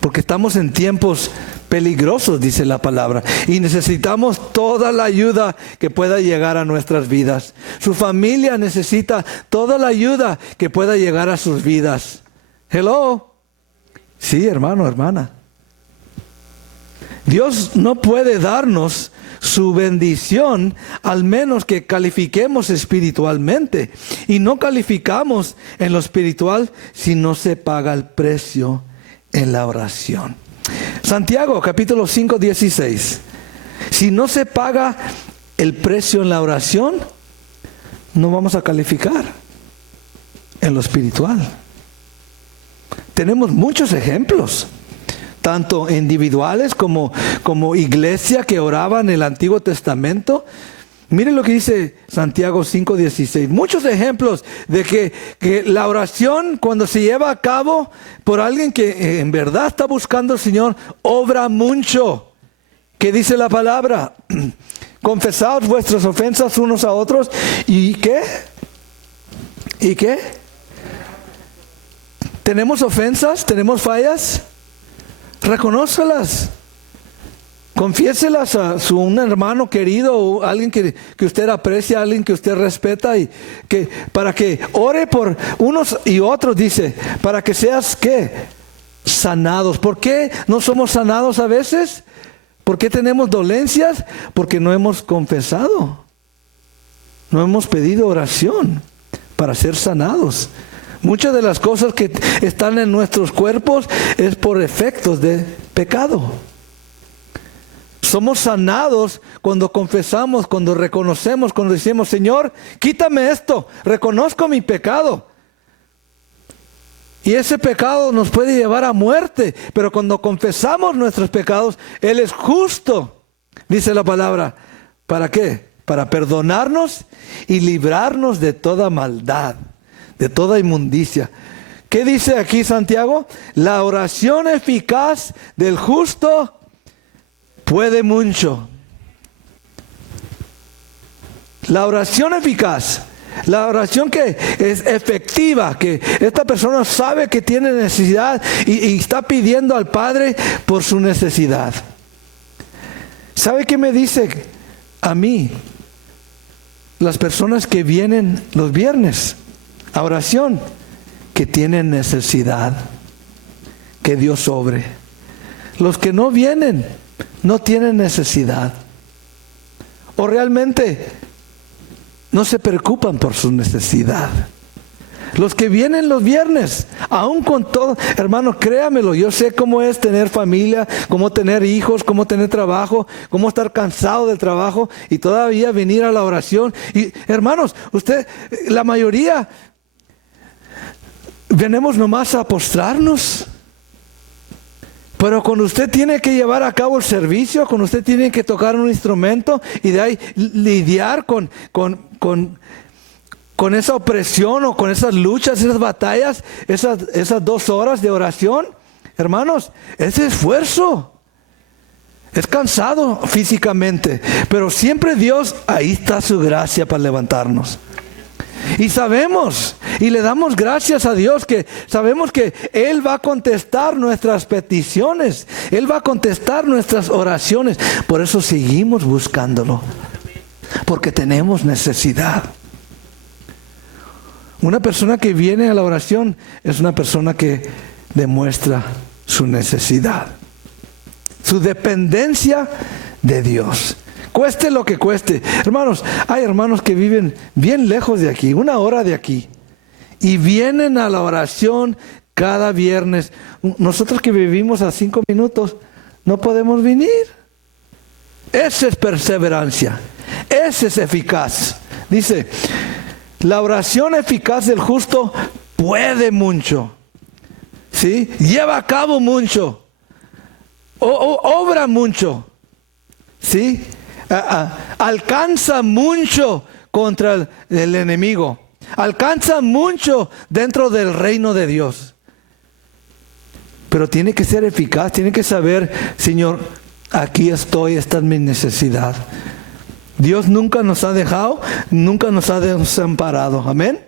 Porque estamos en tiempos peligrosos, dice la palabra. Y necesitamos toda la ayuda que pueda llegar a nuestras vidas. Su familia necesita toda la ayuda que pueda llegar a sus vidas. Hello. Sí, hermano, hermana. Dios no puede darnos su bendición al menos que califiquemos espiritualmente. Y no calificamos en lo espiritual si no se paga el precio en la oración. Santiago capítulo 5, 16. Si no se paga el precio en la oración, no vamos a calificar en lo espiritual. Tenemos muchos ejemplos, tanto individuales como iglesia que oraban en el Antiguo Testamento. Miren lo que dice Santiago 5:16. Muchos ejemplos de que la oración, cuando se lleva a cabo por alguien que en verdad está buscando al Señor, obra mucho. ¿Qué dice la palabra? Confesaos vuestras ofensas unos a otros. ¿Y qué? ¿Y qué? ¿Tenemos ofensas? ¿Tenemos fallas? Reconózcalas. Confiéselas a un hermano querido, o alguien que usted aprecia, alguien que usted respeta, y para que ore por unos y otros, dice, para que seas ¿qué? Sanados. ¿Por qué no somos sanados a veces? ¿Por qué tenemos dolencias? Porque no hemos confesado. No hemos pedido oración para ser sanados. Muchas de las cosas que están en nuestros cuerpos es por efectos de pecado. Somos sanados cuando confesamos, cuando reconocemos, cuando decimos, Señor, quítame esto, reconozco mi pecado. Y ese pecado nos puede llevar a muerte, pero cuando confesamos nuestros pecados, Él es justo, dice la palabra. ¿Para qué? Para perdonarnos y librarnos de toda maldad, de toda inmundicia. ¿Qué dice aquí Santiago? La oración eficaz del justo puede mucho. La oración eficaz, la oración que es efectiva, que esta persona sabe que tiene necesidad y está pidiendo al Padre por su necesidad. ¿Sabe qué me dice a mí? Las personas que vienen los viernes a oración, que tienen necesidad, que Dios obre. Los que no vienen, no tienen necesidad. O realmente no se preocupan por su necesidad. Los que vienen los viernes, aún con todo, hermano, créamelo, yo sé cómo es tener familia, cómo tener hijos, cómo tener trabajo, cómo estar cansado del trabajo y todavía venir a la oración. Y hermanos, usted, la mayoría, venimos nomás a postrarnos. Pero cuando usted tiene que llevar a cabo el servicio, cuando usted tiene que tocar un instrumento y de ahí lidiar con esa opresión o con esas luchas, esas batallas, esas 2 horas de oración, hermanos, es esfuerzo. Es cansado físicamente, pero siempre Dios, ahí está su gracia para levantarnos. Y sabemos, y le damos gracias a Dios que sabemos que Él va a contestar nuestras peticiones. Él va a contestar nuestras oraciones. Por eso seguimos buscándolo. Porque tenemos necesidad. Una persona que viene a la oración es una persona que demuestra su necesidad. Su dependencia de Dios. Cueste lo que cueste. Hermanos, hay hermanos que viven bien lejos de aquí, 1 hora de aquí. Y vienen a la oración cada viernes. Nosotros que vivimos a 5 minutos, no podemos venir. Esa es perseverancia. Esa es eficaz. Dice, la oración eficaz del justo puede mucho. ¿Sí? Lleva a cabo mucho. Obra mucho. ¿Sí? Alcanza mucho contra el enemigo. Alcanza mucho dentro del reino de Dios. Pero tiene que ser eficaz. Tiene que saber, Señor, aquí estoy, esta es mi necesidad. Dios nunca nos ha dejado, nunca nos ha desamparado. Amén.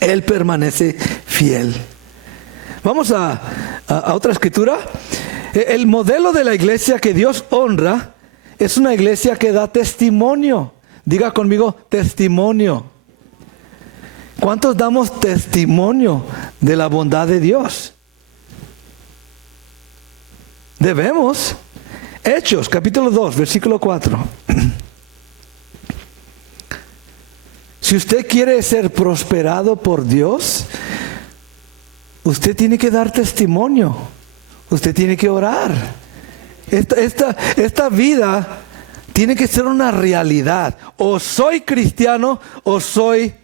Él permanece fiel. Vamos a otra escritura. El modelo de la iglesia que Dios honra es una iglesia que da testimonio. Diga conmigo, testimonio. ¿Cuántos damos testimonio de la bondad de Dios? Debemos. Hechos, capítulo 2, versículo 4. Si usted quiere ser prosperado por Dios, usted tiene que dar testimonio. Usted tiene que orar. Esta vida tiene que ser una realidad. O soy cristiano o soy...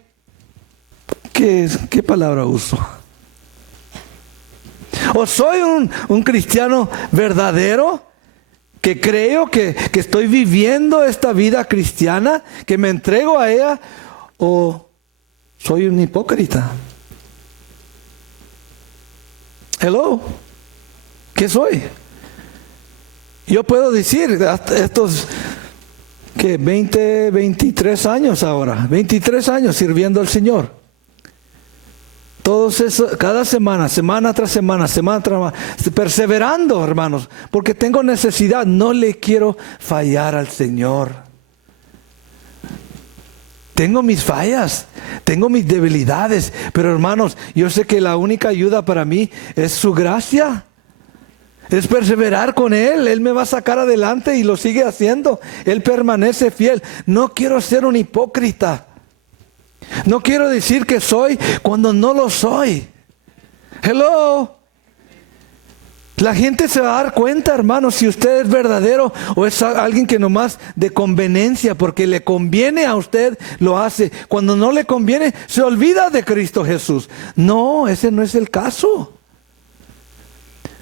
¿Qué palabra uso? O soy un cristiano verdadero, que creo que estoy viviendo esta vida cristiana, que me entrego a ella, o soy un hipócrita. Hello. ¿Qué soy? Yo puedo decir, estos 23 años ahora, 23 años sirviendo al Señor. Todos eso, cada semana tras semana, perseverando, hermanos, porque tengo necesidad, no le quiero fallar al Señor. Tengo mis fallas, tengo mis debilidades, pero hermanos, yo sé que la única ayuda para mí es su gracia. Es perseverar con Él. Él me va a sacar adelante y lo sigue haciendo. Él permanece fiel. No quiero ser un hipócrita. No quiero decir que soy cuando no lo soy. Hello. La gente se va a dar cuenta, hermanos, si usted es verdadero o es alguien que nomás de conveniencia, porque le conviene a usted, lo hace. Cuando no le conviene, se olvida de Cristo Jesús. No, ese no es el caso.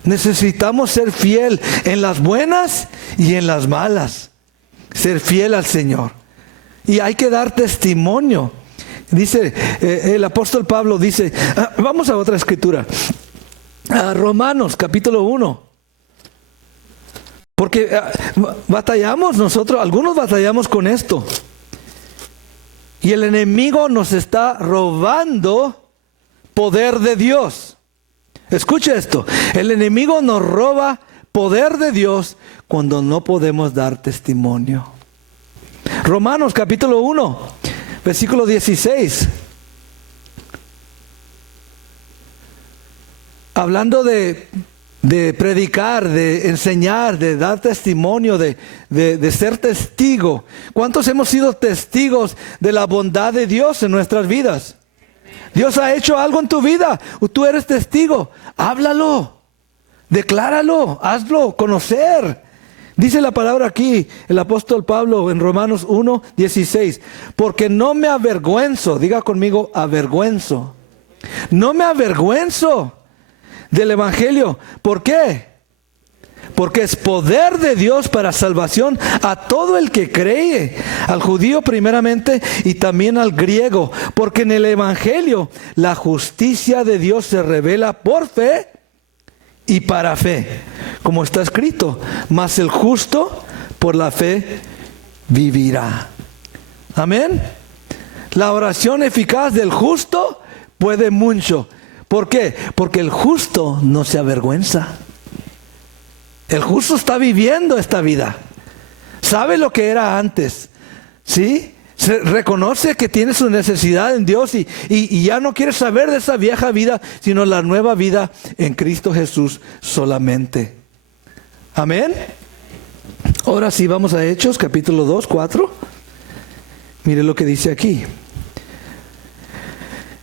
Necesitamos ser fiel en las buenas y en las malas. Ser fiel al Señor. Y hay que dar testimonio. Dice, el apóstol Pablo dice, vamos a otra escritura. Romanos capítulo 1. Porque batallamos nosotros, algunos batallamos con esto. Y el enemigo nos está robando poder de Dios. Escuche esto, el enemigo nos roba poder de Dios cuando no podemos dar testimonio. Romanos capítulo 1, versículo 16. Hablando de predicar, de enseñar, de dar testimonio, de ser testigo. ¿Cuántos hemos sido testigos de la bondad de Dios en nuestras vidas? Dios ha hecho algo en tu vida. Tú eres testigo. Háblalo. Decláralo. Hazlo conocer. Dice la palabra aquí, el apóstol Pablo en Romanos 1, 16. Porque no me avergüenzo. Diga conmigo, avergüenzo. No me avergüenzo del evangelio. ¿Por qué? porque es poder de Dios para salvación a todo el que cree, al judío primeramente y también al griego, porque en el Evangelio la justicia de Dios se revela por fe y para fe, como está escrito, mas el justo por la fe vivirá. Amén. La oración eficaz del justo puede mucho. ¿Por qué? Porque el justo no se avergüenza. El justo está viviendo esta vida. Sabe lo que era antes. ¿Sí? Se reconoce que tiene su necesidad en Dios y ya no quiere saber de esa vieja vida, sino la nueva vida en Cristo Jesús solamente. Amén. Ahora sí vamos a Hechos, capítulo 2, 4. Mire lo que dice aquí.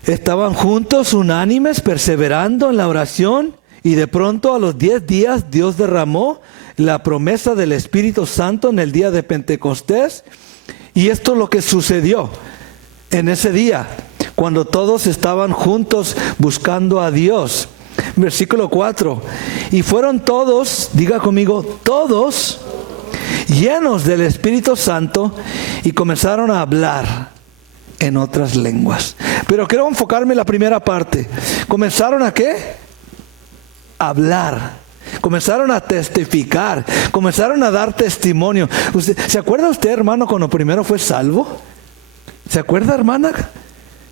Estaban juntos, unánimes, perseverando en la oración, y de pronto a los 10 días Dios derramó la promesa del Espíritu Santo en el día de Pentecostés. Y esto es lo que sucedió en ese día, cuando todos estaban juntos buscando a Dios. Versículo 4. Y fueron todos, diga conmigo, todos llenos del Espíritu Santo y comenzaron a hablar en otras lenguas. Pero quiero enfocarme en la primera parte. ¿Comenzaron a qué? A hablar. Comenzaron a testificar. Comenzaron a dar testimonio. ¿Se acuerda usted, hermano, cuando primero fue salvo? ¿Se acuerda, hermana?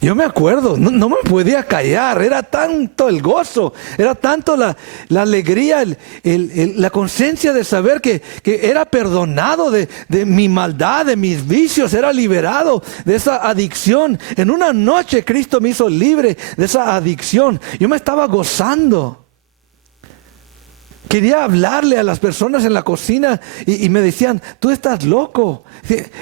Yo me acuerdo, no me podía callar, era tanto el gozo, era tanto la alegría, la conciencia de saber que era perdonado de mi maldad, de mis vicios, era liberado de esa adicción. En una noche Cristo me hizo libre de esa adicción. Yo me estaba gozando. Quería hablarle a las personas en la cocina y me decían, tú estás loco,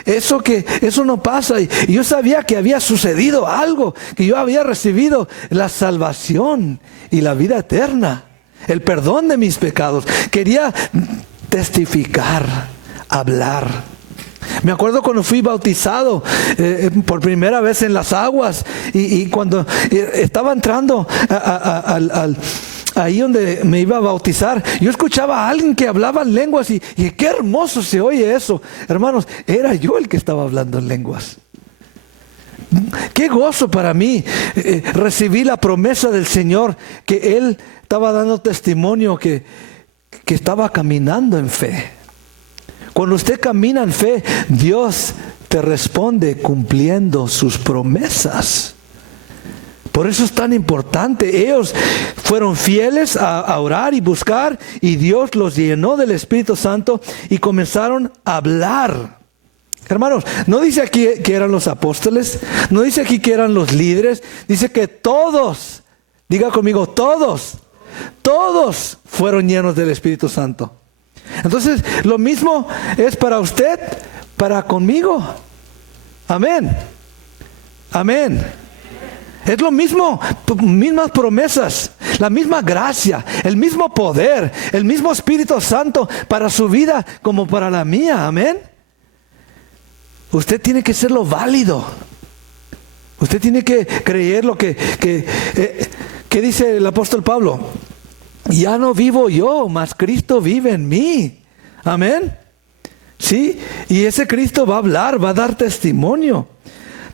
eso no pasa. Y yo sabía que había sucedido algo, que yo había recibido la salvación y la vida eterna, el perdón de mis pecados. Quería testificar, hablar. Me acuerdo cuando fui bautizado por primera vez en las aguas y cuando estaba entrando ahí donde me iba a bautizar, yo escuchaba a alguien que hablaba en lenguas y qué hermoso se oye eso. Hermanos, era yo el que estaba hablando en lenguas. Qué gozo para mí. Recibí la promesa del Señor, que Él estaba dando testimonio que estaba caminando en fe. Cuando usted camina en fe, Dios te responde cumpliendo sus promesas. Por eso es tan importante. Ellos fueron fieles a orar y buscar, y Dios los llenó del Espíritu Santo y comenzaron a hablar. Hermanos, no dice aquí que eran los apóstoles, no dice aquí que eran los líderes, dice que todos, diga conmigo, todos fueron llenos del Espíritu Santo. Entonces, lo mismo es para usted, para conmigo. Amén. Amén. Es lo mismo, mismas promesas, la misma gracia, el mismo poder, el mismo Espíritu Santo para su vida como para la mía. Amén. Usted tiene que serlo válido. Usted tiene que creer lo que dice el apóstol Pablo. Ya no vivo yo, mas Cristo vive en mí. Amén. Sí, y ese Cristo va a hablar, va a dar testimonio.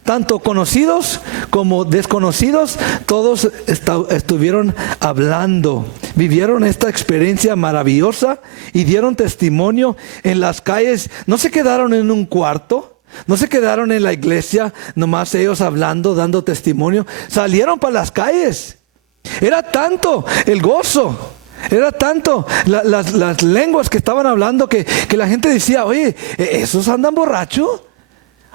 Tanto conocidos como desconocidos, todos estuvieron hablando, vivieron esta experiencia maravillosa y dieron testimonio en las calles. No se quedaron en un cuarto, no se quedaron en la iglesia, nomás ellos hablando, dando testimonio. Salieron para las calles. Era tanto el gozo, era tanto las lenguas que estaban hablando que la gente decía, oye, ¿esos andan borrachos?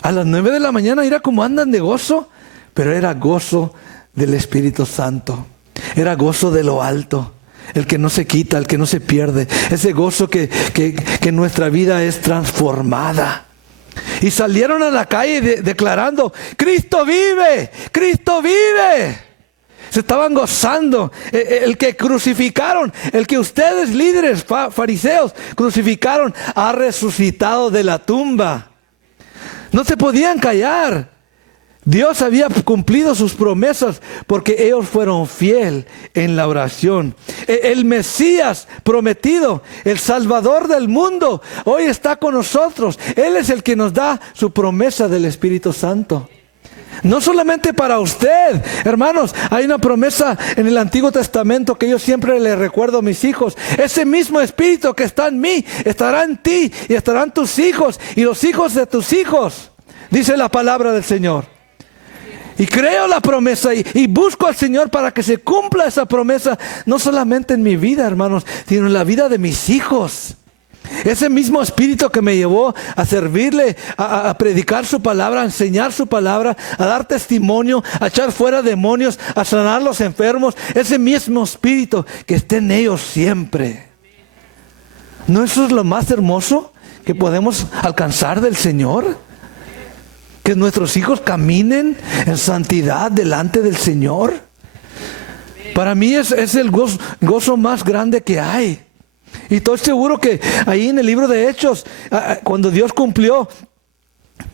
A las 9 de la mañana, mira cómo andan de gozo. Pero era gozo del Espíritu Santo. Era gozo de lo alto. El que no se quita, el que no se pierde. Ese gozo que nuestra vida es transformada. Y salieron a la calle declarando, Cristo vive, Cristo vive. Se estaban gozando. El que crucificaron, el que ustedes líderes, fariseos, crucificaron, ha resucitado de la tumba. No se podían callar. Dios había cumplido sus promesas porque ellos fueron fieles en la oración. El Mesías prometido, el Salvador del mundo, hoy está con nosotros. Él es el que nos da su promesa del Espíritu Santo. No solamente para usted, hermanos, hay una promesa en el Antiguo Testamento que yo siempre le recuerdo a mis hijos. Ese mismo Espíritu que está en mí, estará en ti y estarán tus hijos y los hijos de tus hijos, dice la palabra del Señor. Y creo la promesa y busco al Señor para que se cumpla esa promesa, no solamente en mi vida, hermanos, sino en la vida de mis hijos. Ese mismo Espíritu que me llevó a servirle, a predicar su palabra, a enseñar su palabra, a dar testimonio, a echar fuera demonios, a sanar a los enfermos. Ese mismo Espíritu que esté en ellos siempre. ¿No eso es lo más hermoso que podemos alcanzar del Señor? Que nuestros hijos caminen en santidad delante del Señor. Para mí es el gozo más grande que hay. Y estoy seguro que ahí en el libro de Hechos, cuando Dios cumplió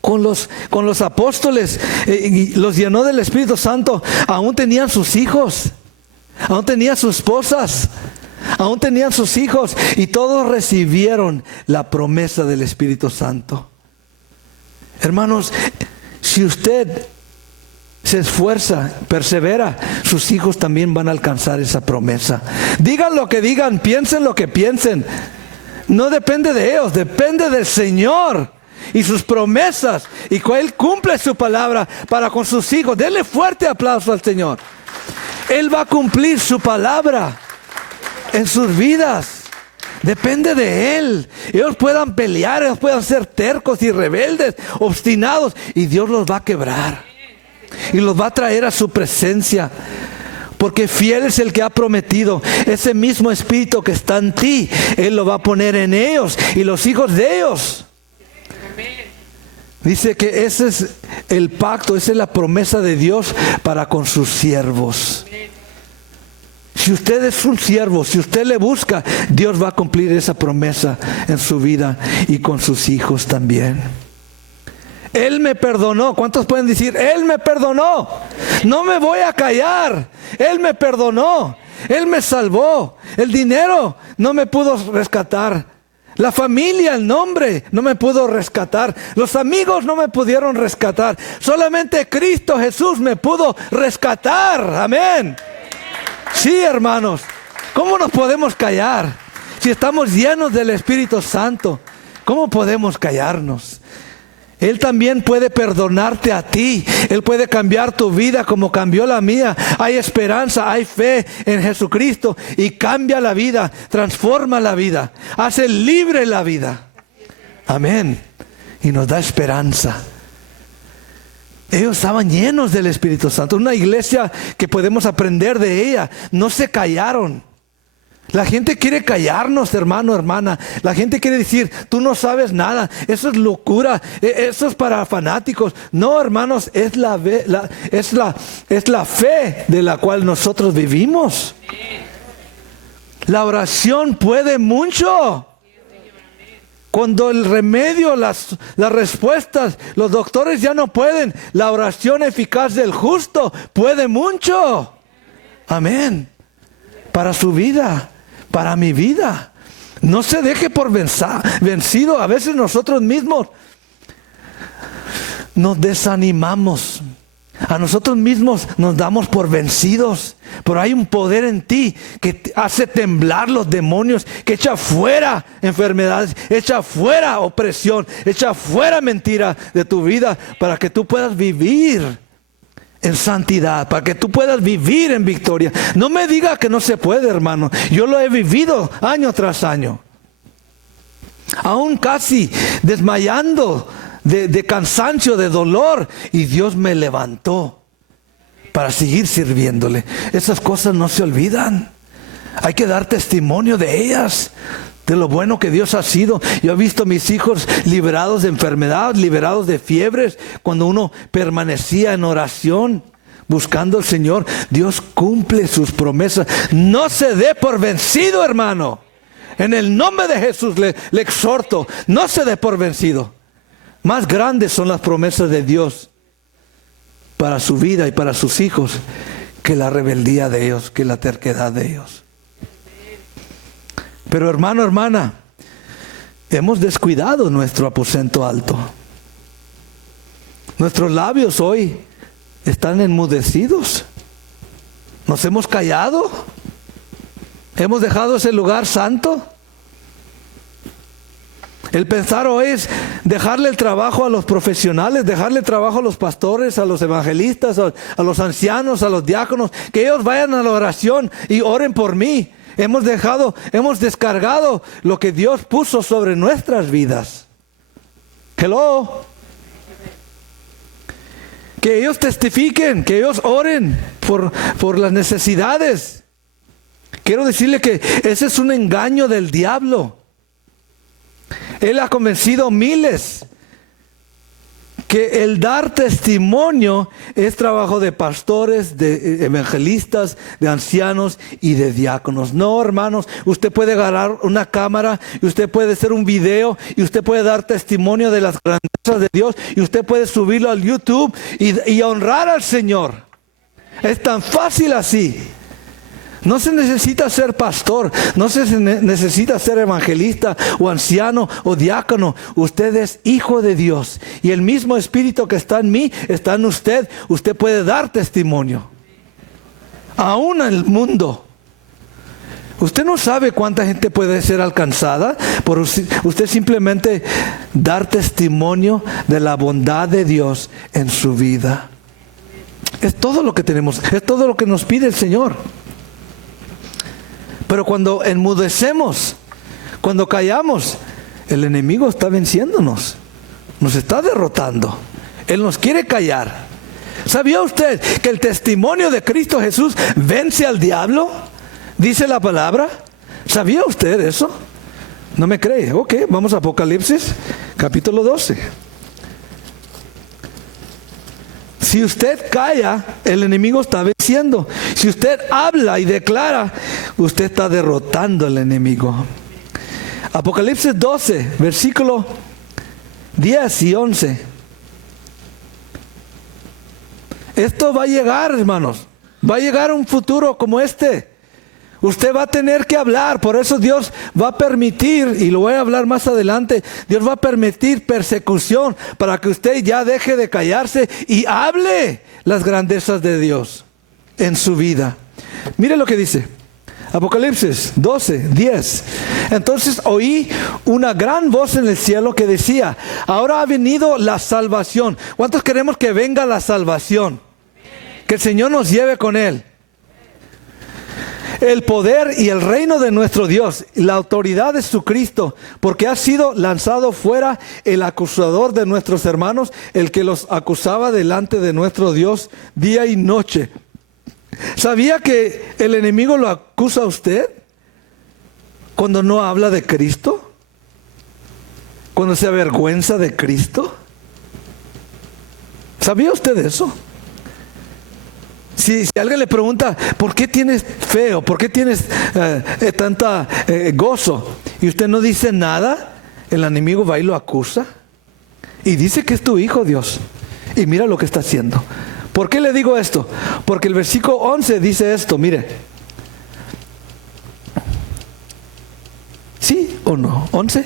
con los apóstoles y los llenó del Espíritu Santo, aún tenían sus hijos, aún tenían sus esposas, aún tenían sus hijos, y todos recibieron la promesa del Espíritu Santo. Hermanos, si usted se esfuerza, persevera, sus hijos también van a alcanzar esa promesa. Digan lo que digan, piensen lo que piensen. No depende de ellos, depende del Señor y sus promesas. Y Él cumple su palabra para con sus hijos. Denle fuerte aplauso al Señor. Él va a cumplir su palabra en sus vidas. Depende de Él. Ellos puedan pelear, ellos puedan ser tercos y rebeldes, obstinados, y Dios los va a quebrar y los va a traer a su presencia, porque fiel es el que ha prometido. Ese mismo Espíritu que está en ti, Él lo va a poner en ellos y los hijos de ellos. Dice que ese es el pacto, esa es la promesa de Dios para con sus siervos. Si usted es un siervo, si usted le busca, Dios va a cumplir esa promesa en su vida y con sus hijos también. Él me perdonó. ¿Cuántos pueden decir, Él me perdonó? No me voy a callar. Él me perdonó. Él me salvó. El dinero no me pudo rescatar. La familia, el nombre, no me pudo rescatar. Los amigos no me pudieron rescatar. Solamente Cristo Jesús me pudo rescatar. Amén. Sí, hermanos. ¿Cómo nos podemos callar? Si estamos llenos del Espíritu Santo, ¿cómo podemos callarnos? Él también puede perdonarte a ti. Él puede cambiar tu vida como cambió la mía. Hay esperanza, hay fe en Jesucristo y cambia la vida, transforma la vida, hace libre la vida. Amén. Y nos da esperanza. Ellos estaban llenos del Espíritu Santo. Una iglesia que podemos aprender de ella. No se callaron. La gente quiere callarnos, hermano, hermana. La gente quiere decir, tú no sabes nada. Eso es locura. Eso es para fanáticos. No, hermanos, es la fe de la cual nosotros vivimos. La oración puede mucho. Cuando el remedio, las respuestas, los doctores ya no pueden, la oración eficaz del justo puede mucho. Amén. Para su vida, para mi vida. No se deje por vencido. A veces nosotros mismos nos desanimamos. A nosotros mismos nos damos por vencidos. Pero hay un poder en ti que hace temblar los demonios, que echa fuera enfermedades, echa fuera opresión, echa fuera mentira de tu vida, para que tú puedas vivir en santidad, para que tú puedas vivir en victoria. No me diga que no se puede, hermano. Yo lo he vivido año tras año, aún casi desmayando de cansancio, de dolor, y Dios me levantó para seguir sirviéndole. Esas cosas no se olvidan. Hay que dar testimonio de ellas, de lo bueno que Dios ha sido. Yo he visto a mis hijos liberados de enfermedad, liberados de fiebres, cuando uno permanecía en oración, buscando al Señor. Dios cumple sus promesas. No se dé por vencido, hermano. En el nombre de Jesús le exhorto, no se dé por vencido. Más grandes son las promesas de Dios. para su vida y para sus hijos que la rebeldía de ellos, que la terquedad de ellos. Pero hermano, hermana, hemos descuidado nuestro aposento alto. Nuestros labios hoy están enmudecidos. Nos hemos callado. Hemos dejado ese lugar santo. El pensar hoy es dejarle el trabajo a los profesionales, dejarle el trabajo a los pastores, a los evangelistas, a los ancianos, a los diáconos, que ellos vayan a la oración y oren por mí. Hemos descargado lo que Dios puso sobre nuestras vidas. Hello. Que ellos testifiquen, que ellos oren por las necesidades. Quiero decirle que ese es un engaño del diablo. Él ha convencido miles que el dar testimonio es trabajo de pastores, de evangelistas, de ancianos y de diáconos. No, hermanos, usted puede agarrar una cámara y usted puede hacer un video y usted puede dar testimonio de las grandezas de Dios y usted puede subirlo al YouTube y honrar al Señor. Es tan fácil así. No se necesita ser pastor, no se necesita ser evangelista o anciano o diácono. Usted es hijo de Dios y el mismo Espíritu que está en mí está en usted. Usted puede dar testimonio, aún en el mundo. Usted no sabe cuánta gente puede ser alcanzada por usted simplemente dar testimonio de la bondad de Dios en su vida. Es todo lo que tenemos, es todo lo que nos pide el Señor. Pero cuando enmudecemos, cuando callamos, el enemigo está venciéndonos, nos está derrotando. Él nos quiere callar. ¿Sabía usted que el testimonio de Cristo Jesús vence al diablo? Dice la palabra. ¿Sabía usted eso? ¿No me cree? Ok, vamos a Apocalipsis, capítulo 12. Si usted calla, el enemigo está venciendo. Si usted habla y declara, usted está derrotando al enemigo. Apocalipsis 12, versículo 10 y 11. Esto va a llegar, hermanos. Va a llegar un futuro como este. Usted va a tener que hablar, por eso Dios va a permitir, y lo voy a hablar más adelante, Dios va a permitir persecución para que usted ya deje de callarse y hable las grandezas de Dios en su vida. Mire lo que dice, Apocalipsis 12, 10. Entonces oí una gran voz en el cielo que decía, ahora ha venido la salvación. ¿Cuántos queremos que venga la salvación? Que el Señor nos lleve con Él. El poder y el reino de nuestro Dios, la autoridad de su Cristo, porque ha sido lanzado fuera el acusador de nuestros hermanos, el que los acusaba delante de nuestro Dios día y noche. ¿Sabía que el enemigo lo acusa a usted cuando no habla de Cristo? ¿Cuando se avergüenza de Cristo? ¿Sabía usted eso? Si alguien le pregunta, ¿por qué tienes fe o por qué tienes tanta gozo? Y usted no dice nada, el enemigo va y lo acusa. Y dice que es tu hijo, Dios. Y mira lo que está haciendo. ¿Por qué le digo esto? Porque el versículo 11 dice esto, mire. ¿Sí o no? ¿11?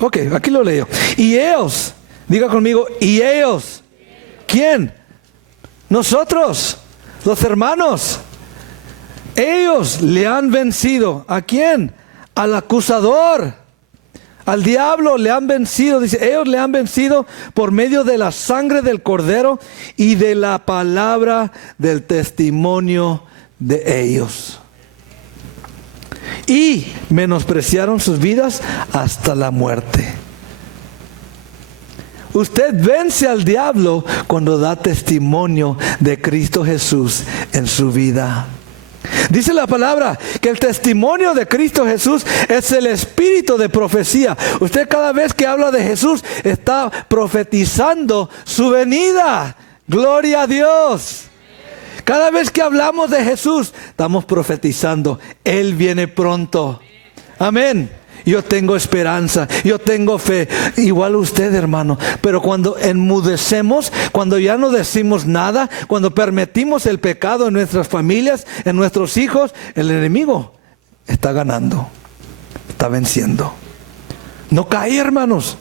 Ok, aquí lo leo. Y ellos, diga conmigo, y ellos. ¿Quién? Nosotros, los hermanos, ellos le han vencido. ¿A quién? Al acusador, al diablo le han vencido. Dice, ellos le han vencido por medio de la sangre del Cordero y de la palabra del testimonio de ellos. Y menospreciaron sus vidas hasta la muerte. Usted vence al diablo cuando da testimonio de Cristo Jesús en su vida. Dice la palabra que el testimonio de Cristo Jesús es el espíritu de profecía. Usted cada vez que habla de Jesús está profetizando su venida. Gloria a Dios. Cada vez que hablamos de Jesús estamos profetizando. Él viene pronto. Amén. yo tengo esperanza, yo tengo fe. Igual usted, hermano. Pero cuando enmudecemos, cuando ya no decimos nada, cuando permitimos el pecado en nuestras familias, en nuestros hijos, el enemigo está ganando, está venciendo. No cae, hermanos.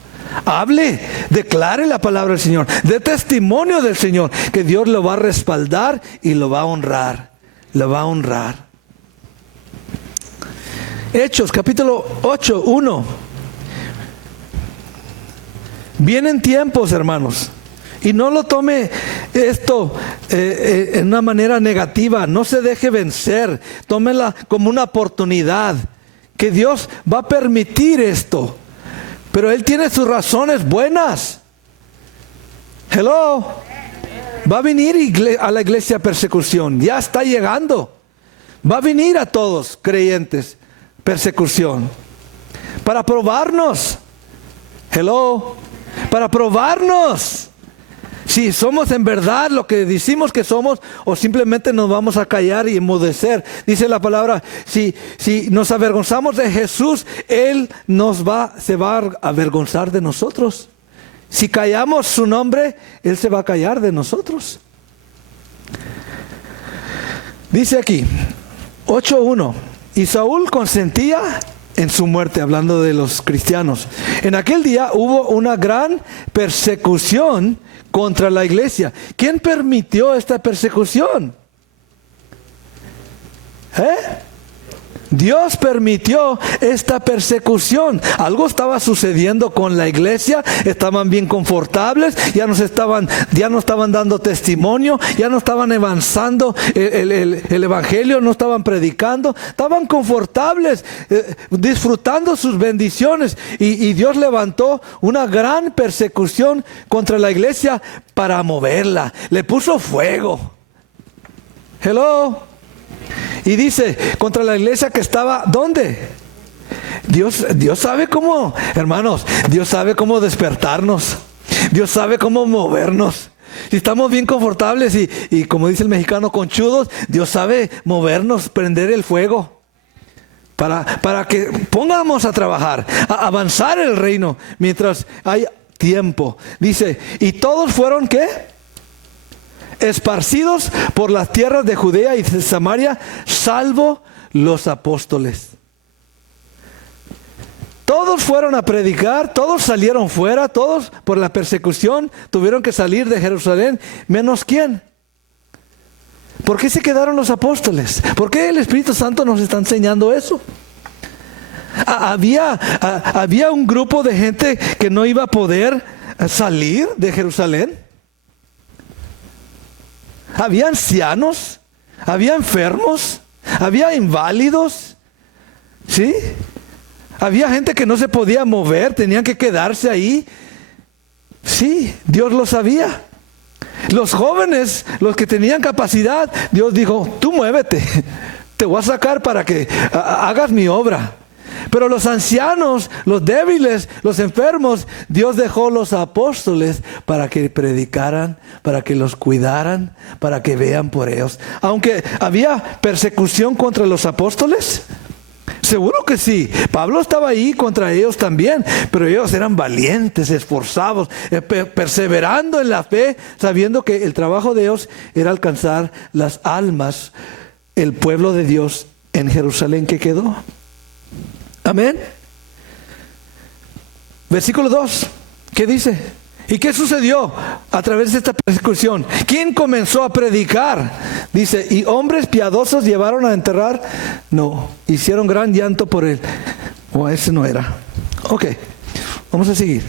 Hable, declare la palabra del Señor, dé testimonio del Señor, que Dios lo va a respaldar y lo va a honrar. Lo va a honrar. Hechos, capítulo 8, 1. Vienen tiempos, hermanos, y no lo tome esto en una manera negativa. No se deje vencer. Tómela como una oportunidad, que Dios va a permitir esto. Pero Él tiene sus razones buenas. Hello. Va a venir a la iglesia persecución. Ya está llegando. Va a venir a todos creyentes persecución. Para probarnos. Hello. Para probarnos. Si somos en verdad lo que decimos que somos, o simplemente nos vamos a callar y enmudecer. Dice la palabra, si nos avergonzamos de Jesús, Él se va a avergonzar de nosotros. Si callamos su nombre, Él se va a callar de nosotros. Dice aquí, 8:1, y Saúl consentía en su muerte, hablando de los cristianos. En aquel día hubo una gran persecución contra la iglesia. ¿Quién permitió esta persecución? Dios permitió esta persecución. Algo estaba sucediendo con la iglesia. Estaban bien confortables. Ya no estaban dando testimonio. Ya no estaban avanzando el evangelio. No estaban predicando. Estaban confortables, disfrutando sus bendiciones. Y Dios levantó una gran persecución contra la iglesia para moverla. Le puso fuego. Hello. Y dice, contra la iglesia que estaba, ¿dónde? Dios sabe cómo, hermanos, Dios sabe cómo despertarnos. Dios sabe cómo movernos. Si estamos bien confortables y como dice el mexicano, conchudos, Dios sabe movernos, prender el fuego. Para que pongamos a trabajar, a avanzar el reino mientras hay tiempo. Dice, y todos fueron, ¿qué? Esparcidos por las tierras de Judea y de Samaria, salvo los apóstoles. Todos fueron a predicar, todos salieron fuera, todos por la persecución tuvieron que salir de Jerusalén, menos ¿quién? ¿Por qué se quedaron los apóstoles? ¿Por qué el Espíritu Santo nos está enseñando eso? Había un grupo de gente que no iba a poder salir de Jerusalén. Había ancianos, había enfermos, había inválidos, ¿sí? Había gente que no se podía mover, tenían que quedarse ahí. Sí, Dios lo sabía. Los jóvenes, los que tenían capacidad, Dios dijo, tú muévete, te voy a sacar para que hagas mi obra. Pero los ancianos, los débiles, los enfermos, Dios dejó los apóstoles para que predicaran, para que los cuidaran, para que vean por ellos. Aunque había persecución contra los apóstoles, seguro que sí. Pablo estaba ahí contra ellos también, pero ellos eran valientes, esforzados, perseverando en la fe, sabiendo que el trabajo de ellos era alcanzar las almas, el pueblo de Dios en Jerusalén que quedó. Amén. Versículo 2. ¿Qué dice? ¿Y qué sucedió a través de esta persecución? ¿Quién comenzó a predicar? Dice, y hombres piadosos llevaron a enterrar. No, hicieron gran llanto por él. Ese no era. Ok, vamos a seguir.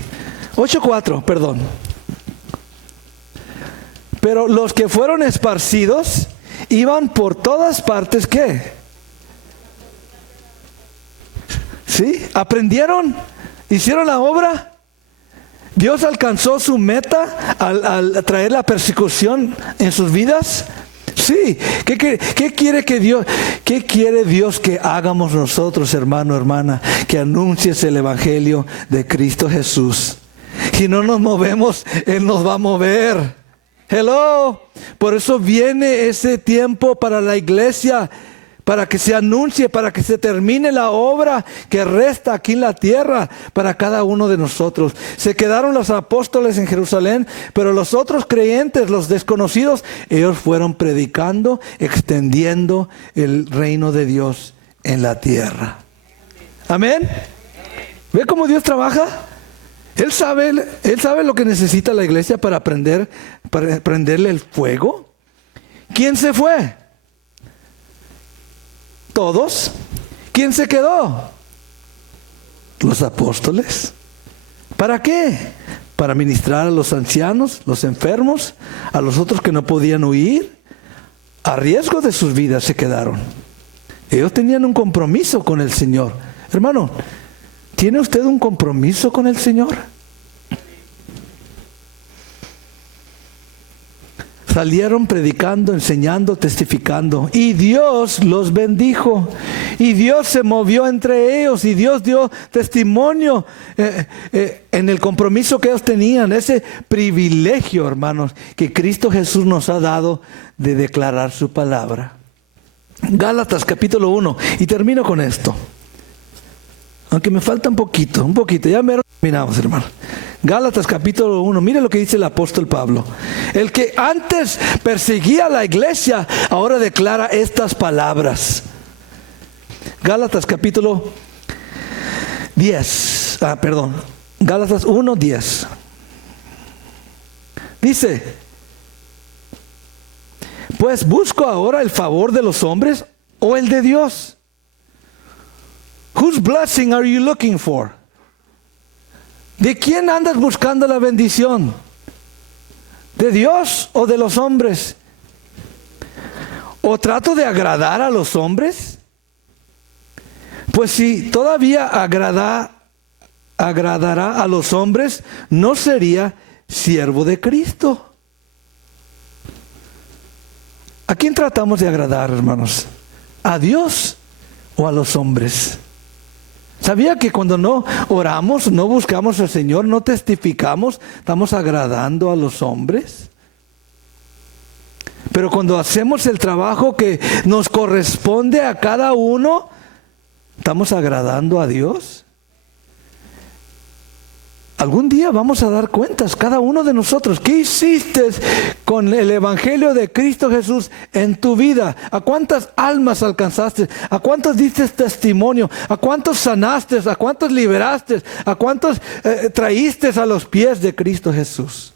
8:4, perdón. Pero los que fueron esparcidos iban por todas partes, ¿qué? ¿Sí? ¿Aprendieron? ¿Hicieron la obra? ¿Dios alcanzó su meta al traer la persecución en sus vidas? Sí. ¿Qué quiere Dios que hagamos nosotros, hermano, hermana? Que anuncies el evangelio de Cristo Jesús. Si no nos movemos, Él nos va a mover. Hello. Por eso viene ese tiempo para la iglesia para que se anuncie, para que se termine la obra que resta aquí en la tierra para cada uno de nosotros. Se quedaron los apóstoles en Jerusalén, pero los otros creyentes, los desconocidos, ellos fueron predicando, extendiendo el reino de Dios en la tierra. Amén. ¿Ve cómo Dios trabaja? Él sabe lo que necesita la iglesia para prenderle el fuego. ¿Quién se fue? Todos. ¿Quién se quedó? Los apóstoles. ¿Para qué? Para ministrar a los ancianos, los enfermos, a los otros que no podían huir. A riesgo de sus vidas se quedaron. Ellos tenían un compromiso con el Señor. Hermano, ¿tiene usted un compromiso con el Señor? Salieron predicando, enseñando, testificando. Y Dios los bendijo. Y Dios se movió entre ellos. Y Dios dio testimonio en el compromiso que ellos tenían. Ese privilegio, hermanos, que Cristo Jesús nos ha dado de declarar su palabra. Gálatas capítulo 1. Y termino con esto. Aunque me falta un poquito. Ya me terminamos, hermano. Gálatas capítulo 1, mire lo que dice el apóstol Pablo. El que antes perseguía a la iglesia, ahora declara estas palabras. Gálatas capítulo 10, Gálatas 1, 10. Dice, pues busco ahora el favor de los hombres o el de Dios. Whose blessing are you looking for? ¿De quién andas buscando la bendición? ¿De Dios o de los hombres? ¿O trato de agradar a los hombres? Pues si todavía agradará a los hombres, no sería siervo de Cristo. ¿A quién tratamos de agradar, hermanos? ¿A Dios o a los hombres? ¿Sabía que cuando no oramos, no buscamos al Señor, no testificamos, estamos agradando a los hombres? Pero cuando hacemos el trabajo que nos corresponde a cada uno, ¿estamos agradando a Dios? Algún día vamos a dar cuentas, cada uno de nosotros. ¿Qué hiciste con el Evangelio de Cristo Jesús en tu vida? ¿A cuántas almas alcanzaste? ¿A cuántos diste testimonio? ¿A cuántos sanaste? ¿A cuántos liberaste? ¿A cuántos traíste a los pies de Cristo Jesús?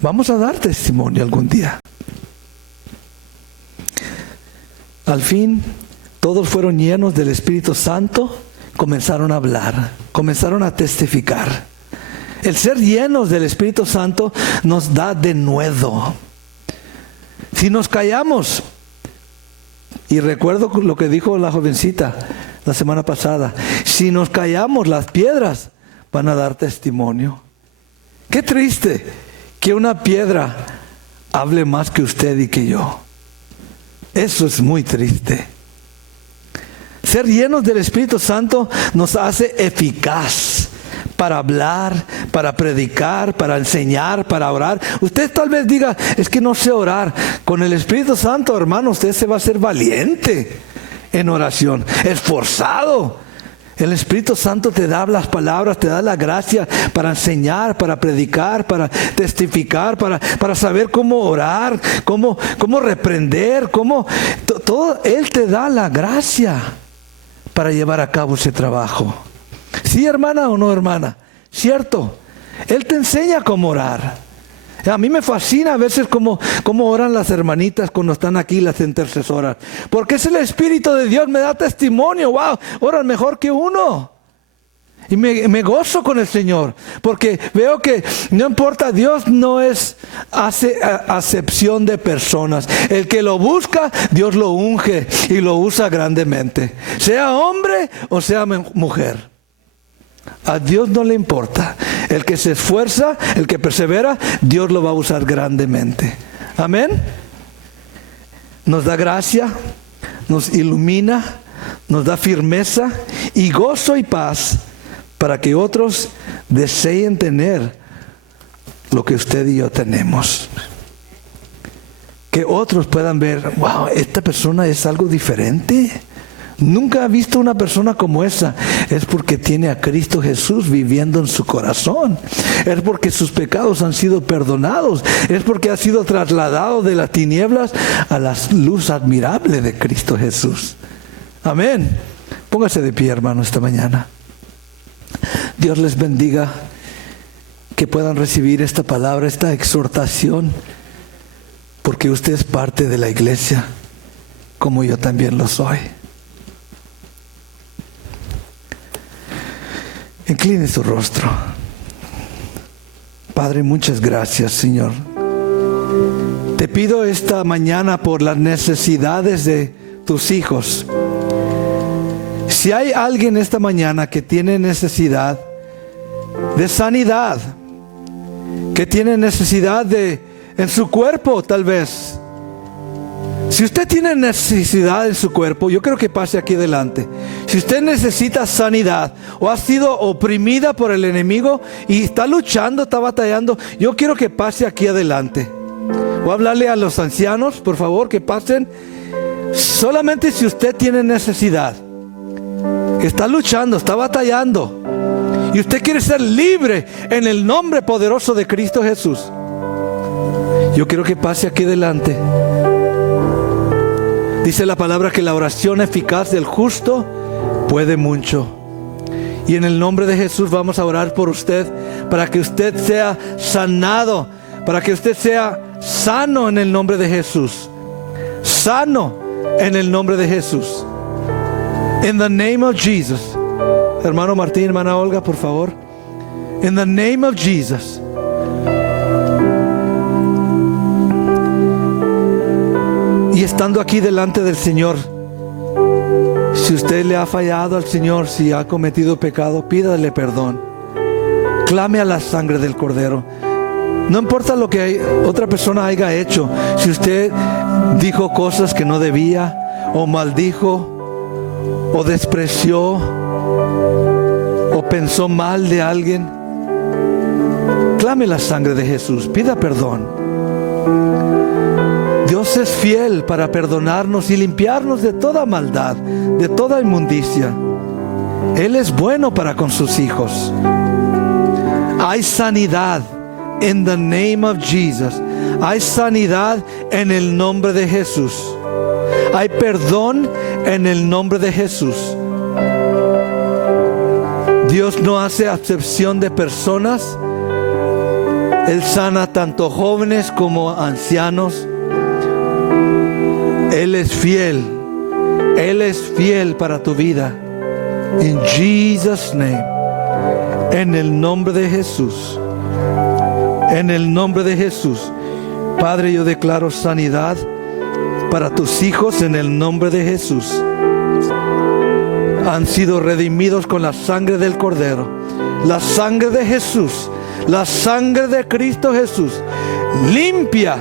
Vamos a dar testimonio algún día. Al fin, todos fueron llenos del Espíritu Santo. Comenzaron a hablar, comenzaron a testificar. El ser llenos del Espíritu Santo nos da denuedo. Si nos callamos, y recuerdo lo que dijo la jovencita la semana pasada, si nos callamos, las piedras van a dar testimonio. Qué triste que una piedra hable más que usted y que yo. Eso es muy triste. Ser llenos del Espíritu Santo nos hace eficaz para hablar, para predicar, para enseñar, para orar. Usted tal vez diga, es que no sé orar. Con el Espíritu Santo, hermano, usted se va a hacer valiente en oración, esforzado. El Espíritu Santo te da las palabras, te da la gracia para enseñar, para predicar, para testificar, para saber cómo orar, cómo reprender, todo. Él te da la gracia para llevar a cabo ese trabajo. ¿Sí, hermana o no, hermana? ¿Cierto? Él te enseña cómo orar. A mí me fascina a veces cómo oran las hermanitas cuando están aquí, las intercesoras. Porque es el Espíritu de Dios, me da testimonio. ¡Wow! Oran mejor que uno. Y me gozo con el Señor. Porque veo que no importa, Dios no hace acepción de personas. El que lo busca, Dios lo unge y lo usa grandemente. Sea hombre o sea mujer. A Dios no le importa. El que se esfuerza, el que persevera, Dios lo va a usar grandemente. Amén. Nos da gracia, nos ilumina, nos da firmeza y gozo y paz para que otros deseen tener lo que usted y yo tenemos. que otros puedan ver, wow, esta persona es algo diferente. Nunca ha visto una persona como esa. Es porque tiene a Cristo Jesús viviendo en su corazón. Es porque sus pecados han sido perdonados. Es porque ha sido trasladado de las tinieblas a la luz admirable de Cristo Jesús. Amén. Póngase de pie, hermano, esta mañana. Dios les bendiga. Que puedan recibir esta palabra, esta exhortación, porque usted es parte de la iglesia, como yo también lo soy. Incline su rostro. Padre, muchas gracias, Señor. Te pido esta mañana por las necesidades de tus hijos. Si hay alguien esta mañana que tiene necesidad de sanidad, que tiene necesidad en su cuerpo, tal vez. Si usted tiene necesidad en su cuerpo, yo creo que pase aquí adelante. Si usted necesita sanidad o ha sido oprimida por el enemigo y está luchando, está batallando, yo quiero que pase aquí adelante. Voy a hablarle a los ancianos, por favor, que pasen. Solamente si usted tiene necesidad, que está luchando, está batallando, y usted quiere ser libre en el nombre poderoso de Cristo Jesús, yo quiero que pase aquí adelante. Dice la palabra que la oración eficaz del justo puede mucho. Y en el nombre de Jesús vamos a orar por usted, para que usted sea sanado, para que usted sea sano en el nombre de Jesús. Sano en el nombre de Jesús. In the name of Jesus. Hermano Martín, hermana Olga, por favor. In the name of Jesus. Y estando aquí delante del Señor, si usted le ha fallado al Señor, si ha cometido pecado, pídale perdón. Clame a la sangre del Cordero. No importa lo que otra persona haya hecho. Si usted dijo cosas que no debía, o maldijo, o despreció, o pensó mal de alguien, clame la sangre de Jesús, pida perdón. Dios es fiel para perdonarnos y limpiarnos de toda maldad, de toda inmundicia. Él es bueno para con sus hijos. Hay sanidad in the name of Jesus. Hay sanidad en el nombre de Jesús. Hay perdón en el nombre de Jesús. Dios no hace acepción de personas. Él sana tanto jóvenes como ancianos. Él es fiel. Él es fiel para tu vida. In Jesus' name. En el nombre de Jesús. En el nombre de Jesús. Padre, yo declaro sanidad para tus hijos en el nombre de Jesús. Han sido redimidos con la sangre del Cordero. La sangre de Jesús. La sangre de Cristo Jesús. Limpia,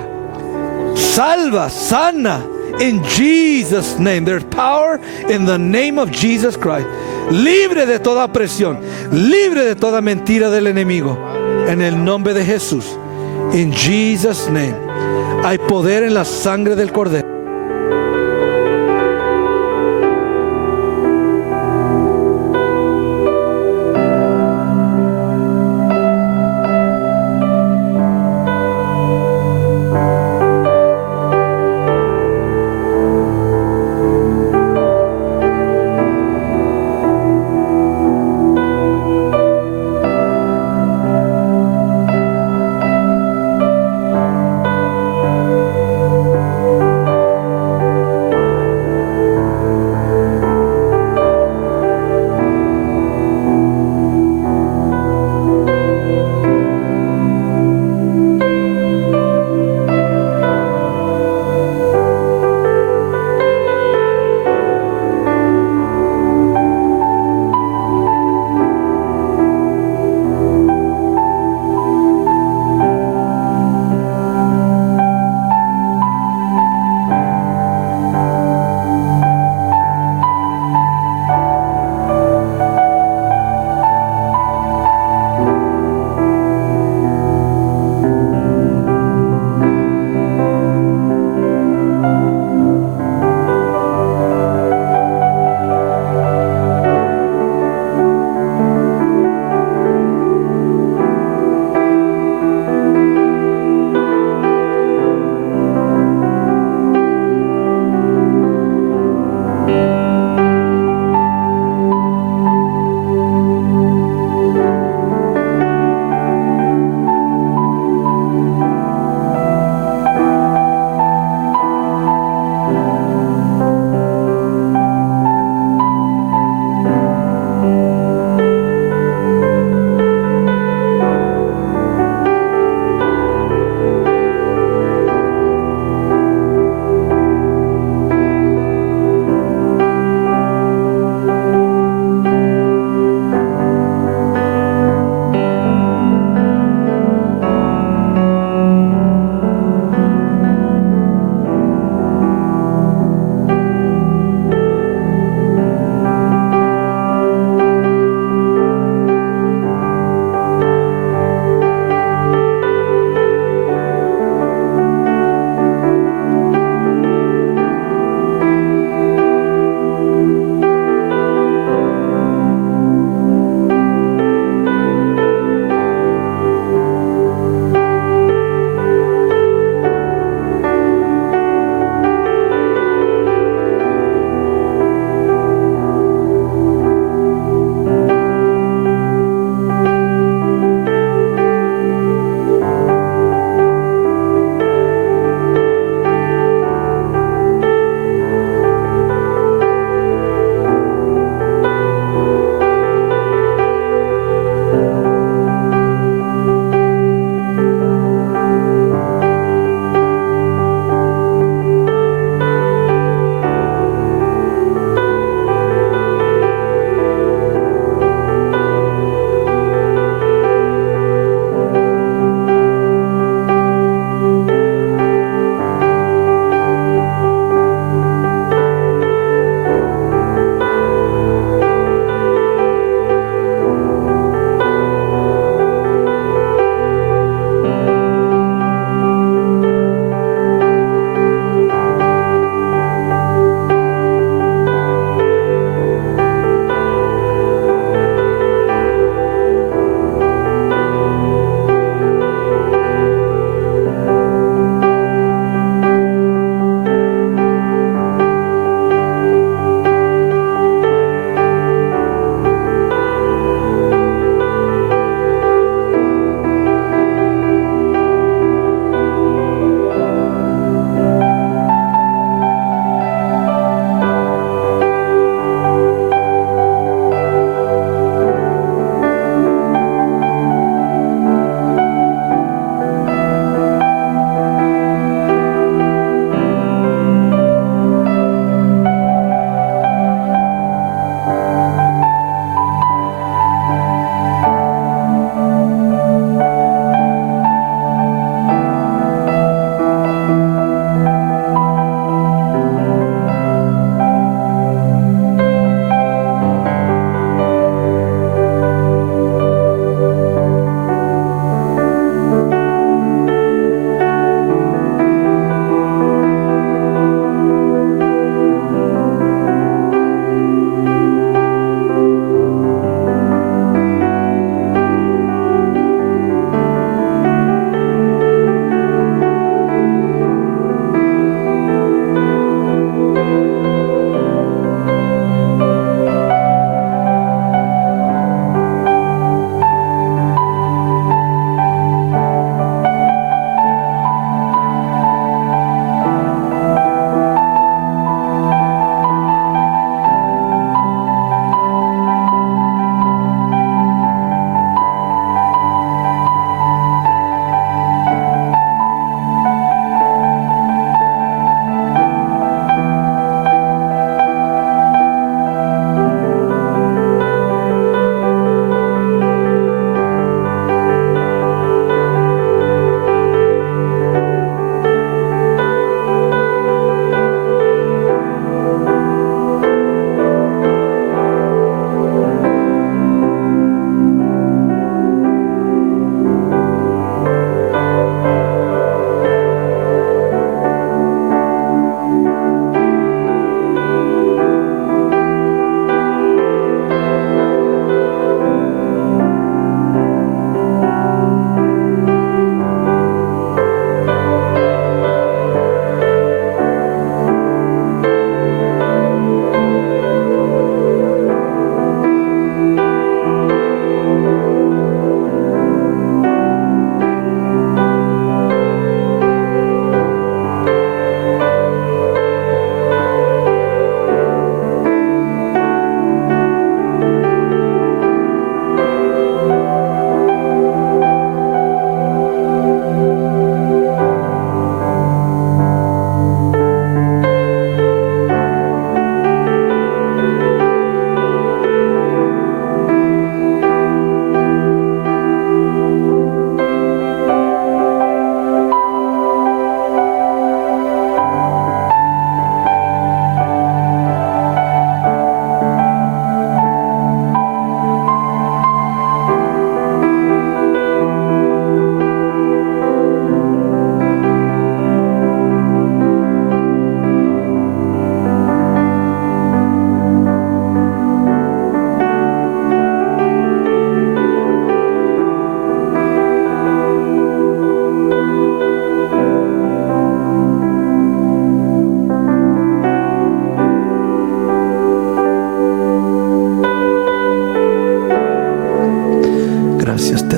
salva, sana. In Jesus' name. There's power in the name of Jesus Christ. Libre de toda presión. Libre de toda mentira del enemigo. En el nombre de Jesús. In Jesus' name. Hay poder en la sangre del Cordero.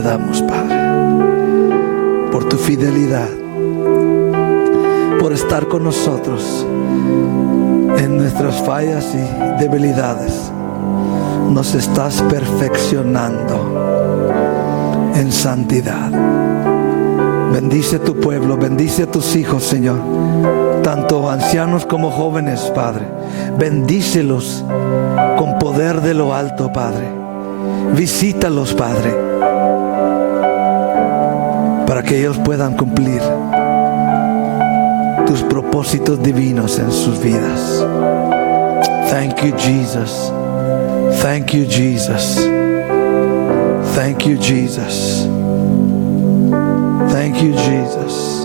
damos, Padre, por tu fidelidad, por estar con nosotros en nuestras fallas y debilidades. Nos estás perfeccionando. en santidad. Bendice tu pueblo, bendice a tus hijos, Señor, tanto ancianos como jóvenes, Padre. Bendícelos con poder de lo alto, Padre. Visítalos, Padre, para que ellos puedan cumplir tus propósitos divinos en sus vidas. Thank you, Jesus. Thank you, Jesus. Thank you, Jesus. Thank you, Jesus.